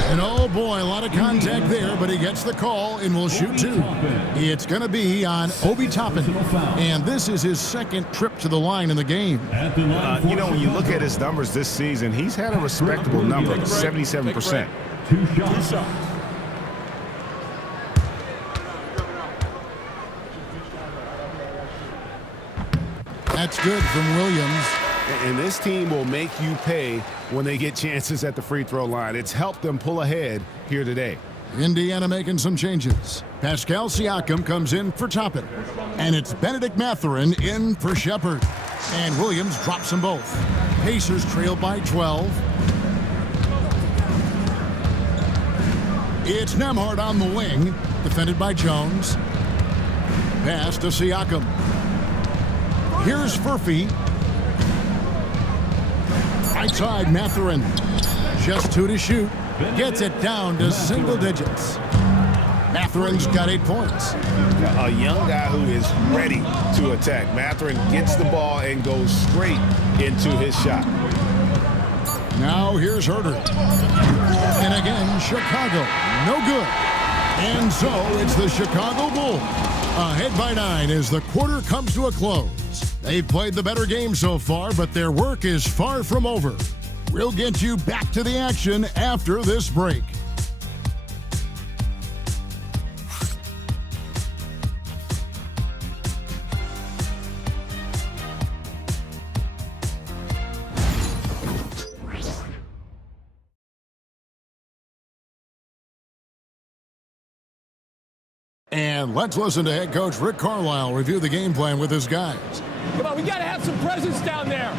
And oh boy, a lot of contact there, but he gets the call and will shoot 2. It's going to be on Obi Toppin. And this is his second trip to the line in the game. You know, when you look at his numbers this season, he's had a respectable number, 77%. 2 shots. That's good from Williams. And this team will make you pay when they get chances at the free throw line. It's helped them pull ahead here today. Indiana making some changes. Pascal Siakam comes in for Toppin. And it's Benedict Mathurin in for Shepard. And Williams drops them both. Pacers trail by 12. It's Nembhard on the wing, defended by Jones. Pass to Siakam. Here's Furphy. Right side, Mathurin. Just 2 to shoot. Gets it down to single digits. Mathurin's got 8 points. A young guy who is ready to attack. Mathurin gets the ball and goes straight into his shot. Now here's Herter. And again, Chicago. No good. And so it's the Chicago Bulls. Ahead by 9 as the quarter comes to a close. They've played the better game so far, but their work is far from over. We'll get you back to the action after this break. And let's listen to head coach Rick Carlisle review the game plan with his guys. Come on, we got to have some presence down there.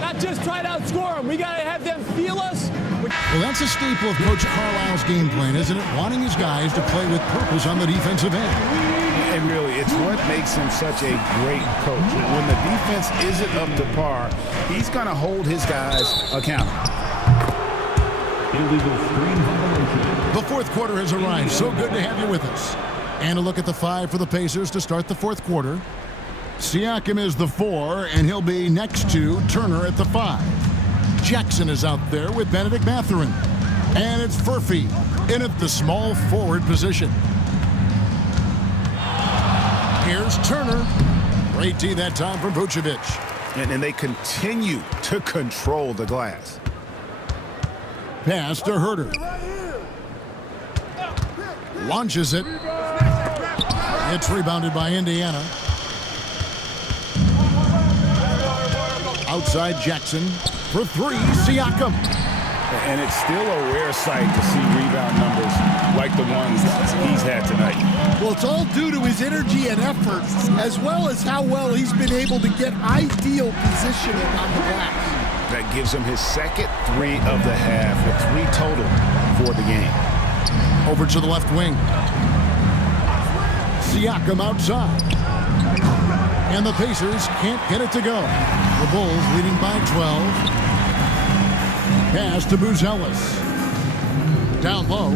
Not just try to outscore them. We got to have them feel us. Well, that's a staple of Coach Carlisle's game plan, isn't it? Wanting his guys to play with purpose on the defensive end. And really, it's what makes him such a great coach. When the defense isn't up to par, he's going to hold his guys accountable. The fourth quarter has arrived. So good to have you with us. And a look at the 5 for the Pacers to start the fourth quarter. Siakam is the 4, and he'll be next to Turner at the 5. Jackson is out there with Benedict Mathurin. And it's Furphy in at the small forward position. Here's Turner. Great D that time from Vucevic. And they continue to control the glass. Pass to Herter. Launches it. It's rebounded by Indiana. Outside Jackson for 3, Siakam. And it's still a rare sight to see rebound numbers like the ones he's had tonight. Well, it's all due to his energy and effort, as well as how well he's been able to get ideal positioning on the glass. That gives him his second 3 of the half, with 3 total for the game. Over to the left wing. Siakam outside. And the Pacers can't get it to go. The Bulls leading by 12. Pass to Buzelis. Down low.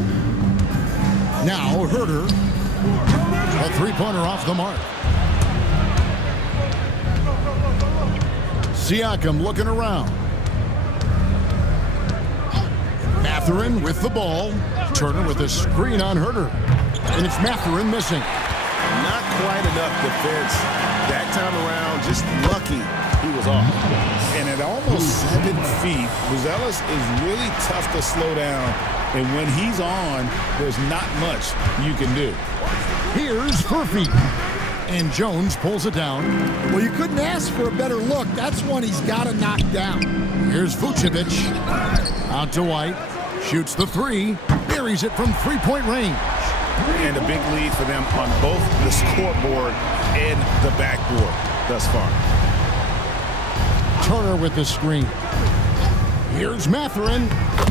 Now Herter. A 3-pointer off the mark. Siakam looking around. Mathurin with the ball. Turner with a screen on Herter. And it's Mathurin missing. Not quite enough defense that time around. Just lucky he was off. And at almost 7 feet, Buzelis is really tough to slow down. And when he's on, there's not much you can do. Here's Furphy. And Jones pulls it down. Well, you couldn't ask for a better look. That's one he's got to knock down. Here's Vucevic. Out to White. Shoots the 3. Buries it from 3-point range. And a big lead for them on both the scoreboard and the backboard thus far. Turner with the screen. Here's Mathurin.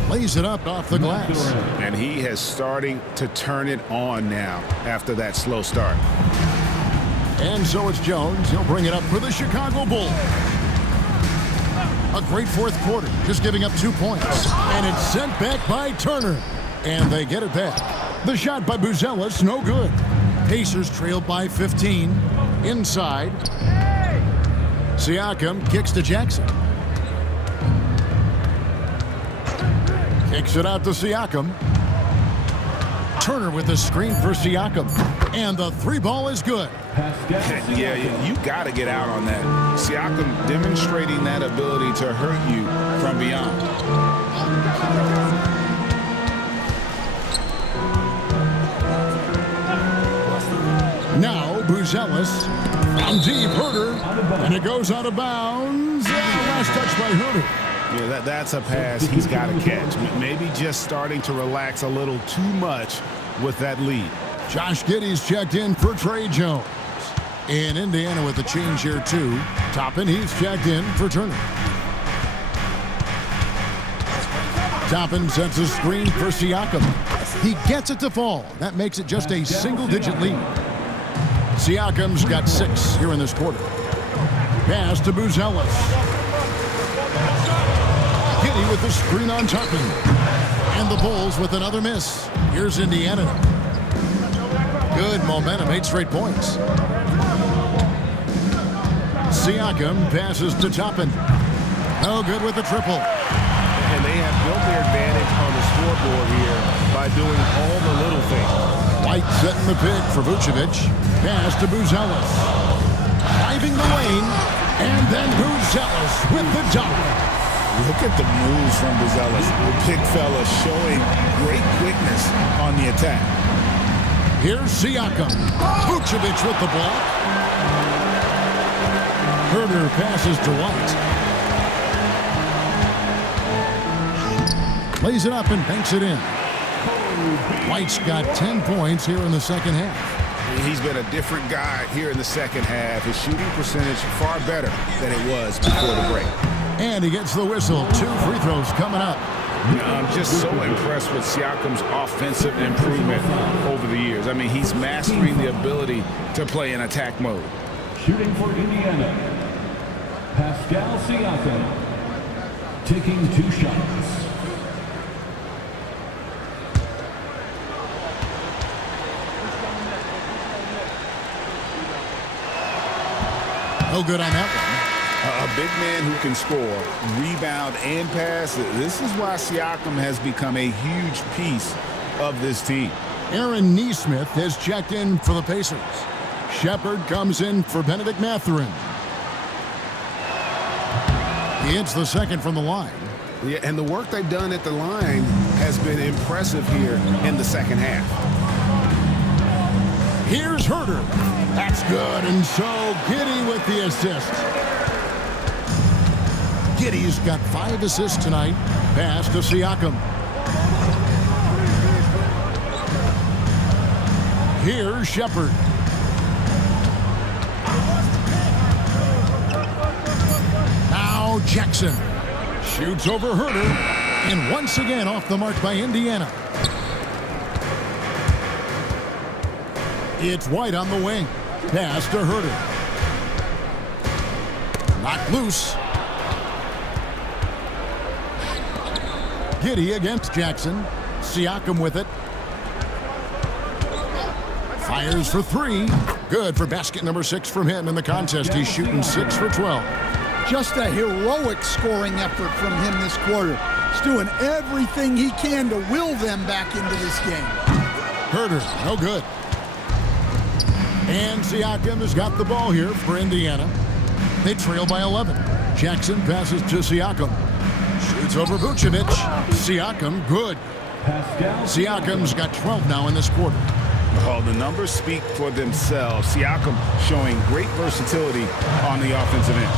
Lays it up off the glass. And he has starting to turn it on now after that slow start. And so it's Jones. He'll bring it up for the Chicago Bulls. A great fourth quarter, just giving up 2 points. And it's sent back by Turner. And they get it back. The shot by Buzelis, no good. Pacers trailed by 15. Inside. Siakam kicks to Jackson. Kicks it out to Siakam. Turner with the screen for Siakam. And the 3-ball is good. Yeah, you got to get out on that. Siakam demonstrating that ability to hurt you from beyond. Now Buzelis Down deep, Herder, and it goes out of bounds. Last touch by Herder. Yeah, that's a pass he's got to catch. Maybe just starting to relax a little too much with that lead. Josh Giddey's checked in for Trey Jones. In Indiana with the change here, too. Toppin, he's checked in for Turner. Toppin sets a screen for Siakam. He gets it to fall. That makes it just a single-digit lead. Siakam's got 6 here in this quarter. Pass to Buzelis. Giddey with the screen on Toppin. And the Bulls with another miss. Here's Indiana. Good momentum, 8 straight points. Siakam passes to Toppin. No good with the triple. And they have built their advantage on the scoreboard here by doing all the little things. White setting the pick for Vucevic. Pass to Buzelis. Driving the lane. And then Buzelis with the dunk. Look at the moves from Buzelis. The big fella showing great quickness on the attack. Here's Siakam. Vucevic with the block. Herder passes to White. Lays it up and banks it in. White's got 10 points here in the second half. He's been a different guy here in the second half. His shooting percentage far better than it was before the break. And he gets the whistle. 2 free throws coming up. I'm just so impressed with Siakam's offensive improvement over the years. I mean, he's mastering the ability to play in attack mode. Shooting for Indiana, Pascal Siakam, taking 2 shots. No good on that one. A big man who can score, rebound, and pass. This is why Siakam has become a huge piece of this team. Aaron Nesmith has checked in for the Pacers. Shepard comes in for Benedict Mathurin. He hits the second from the line. Yeah, and the work they've done at the line has been impressive here in the second half. Here's Herder. That's good, and so Giddey with the assist. Giddey's got 5 assists tonight. Pass to Siakam. Here's Shepard. Now Jackson. Shoots over Herder. And once again off the mark by Indiana. It's White on the wing. Pass to Herder. Knocked loose. Giddey against Jackson. Siakam with it. Fires for 3. Good for basket number 6 from him in the contest. He's shooting 6 for 12. Just a heroic scoring effort from him this quarter. He's doing everything he can to will them back into this game. Herder, no good. And Siakam has got the ball here for Indiana. They trail by 11. Jackson passes to Siakam. Shoots over Vucevic. Siakam, good. Siakam's got 12 now in this quarter. Oh, the numbers speak for themselves. Siakam showing great versatility on the offensive end.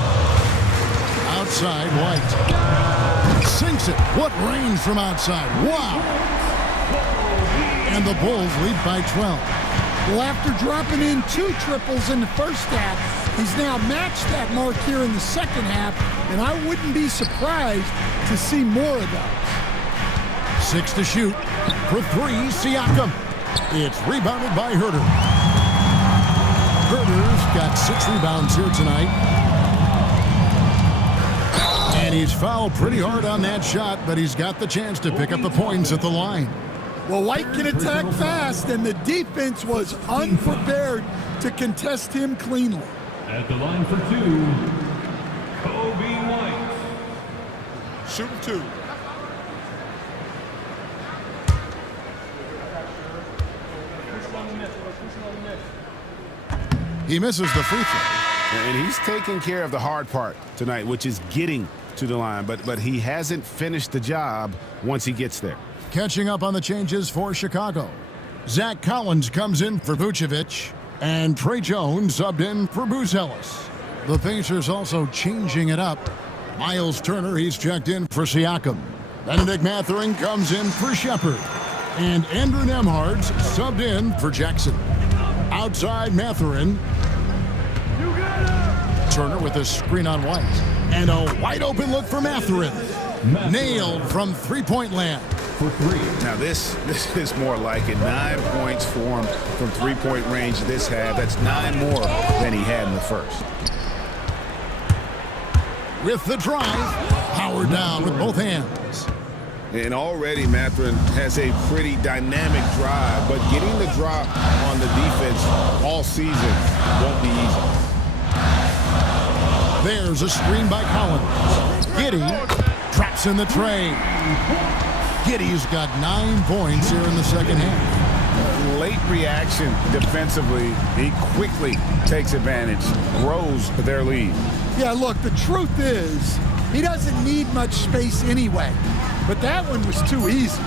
Outside, White. Sinks it. What range from outside. Wow. And the Bulls lead by 12. Well, after dropping in 2 triples in the first half, he's now matched that mark here in the second half, and I wouldn't be surprised to see more of those. 6 to shoot. For 3, Siakam. It's rebounded by Herder. Herder's got 6 rebounds here tonight. And he's fouled pretty hard on that shot, but he's got the chance to pick up the points at the line. Well, White can attack fast, and the defense was unprepared to contest him cleanly. At the line for 2, Kobe White. Shooting 2. He misses the free throw. And he's taking care of the hard part tonight, which is getting to the line. But he hasn't finished the job once he gets there. Catching up on the changes for Chicago. Zach Collins comes in for Vucevic. And Trey Jones subbed in for Ellis. The Pacers also changing it up. Miles Turner, he's checked in for Siakam. Benedict Mathurin comes in for Shepard. And Andrew Nembhard's subbed in for Jackson. Outside Mathurin. Turner with a screen on White. And a wide open look for Mathurin. Nailed from three-point land. For three. Now this is more like it. 9 points for him from three-point range this half. That's 9 more than he had in the first. With the drive, powered down with both hands. And already Mathurin has a pretty dynamic drive, but getting the drop on the defense all season won't be easy. There's a screen by Collins. Giddey traps in the tray. Giddey's got 9 points here in the second half. Late reaction defensively. He quickly takes advantage, grows their lead. Yeah, look, the truth is, he doesn't need much space anyway. But that one was too easy.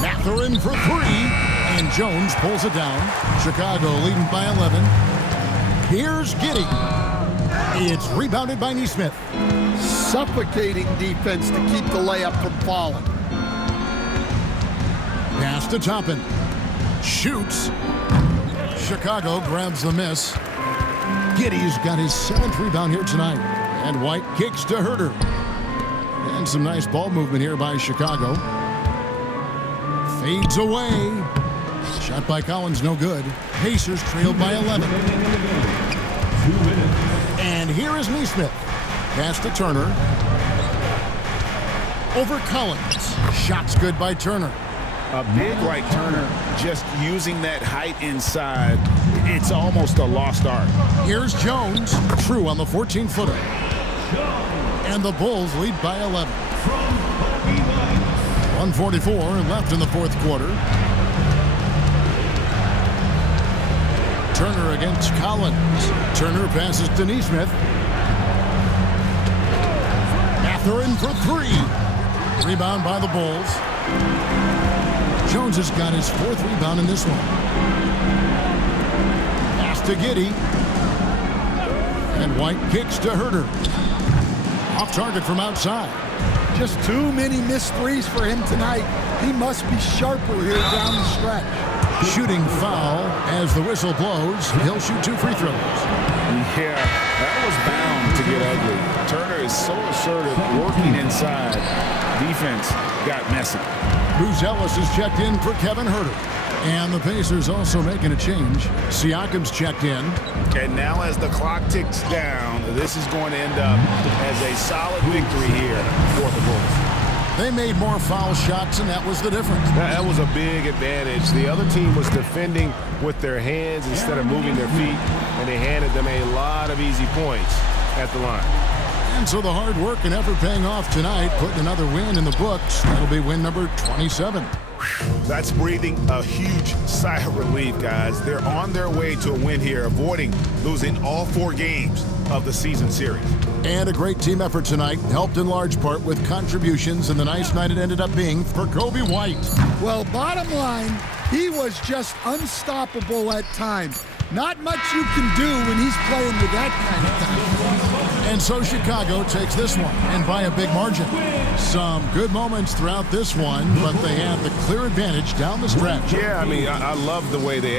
Mathurin for 3, and Jones pulls it down. Chicago leading by 11. Here's Giddey. It's rebounded by Nesmith. Suffocating defense to keep the layup from falling. Pass to Toppin. Shoots. Chicago grabs the miss. Giddey's got his 7th rebound here tonight. And White kicks to Herter. And some nice ball movement here by Chicago. Fades away. Shot by Collins, no good. Pacers trailed by 11. 2 minutes. And here is Nesmith. Pass to Turner. Over Collins. Shot's good by Turner. A big like Turner, just using that height inside, it's almost a lost art. Here's Jones. True on the 14-footer. And the Bulls lead by 11. 1:44 left in the fourth quarter. Turner against Collins. Turner passes to Nesmith. Mathurin for 3. Rebound by the Bulls. Jones has got his 4th rebound in this one. Pass to Giddey. And White kicks to Herter. Off target from outside. Just too many missed threes for him tonight. He must be sharper here down the stretch. Shooting foul as the whistle blows. He'll shoot 2 free throws. Yeah, that was bound to get ugly. Turner is so assertive, working inside. Defense got messy. Ellis is checked in for Kevin Herter. And the Pacers also making a change. Siakam's checked in. And now as the clock ticks down, this is going to end up as a solid victory here for the Bulls. They made more foul shots, and that was the difference. That was a big advantage. The other team was defending with their hands instead of moving their feet, and they handed them a lot of easy points at the line. And so the hard work and effort paying off tonight, putting another win in the books. That'll be win number 27. That's breathing a huge sigh of relief, guys. They're on their way to a win here, avoiding losing all 4 games of the season series. And a great team effort tonight, helped in large part with contributions, and the nice night it ended up being for Kobe White. Well, bottom line, he was just unstoppable at times. Not much you can do when he's playing with that kind of time. And so Chicago takes this one, and by a big margin. Some good moments throughout this one, but they have the clear advantage down the stretch. Yeah, I mean, I love the way they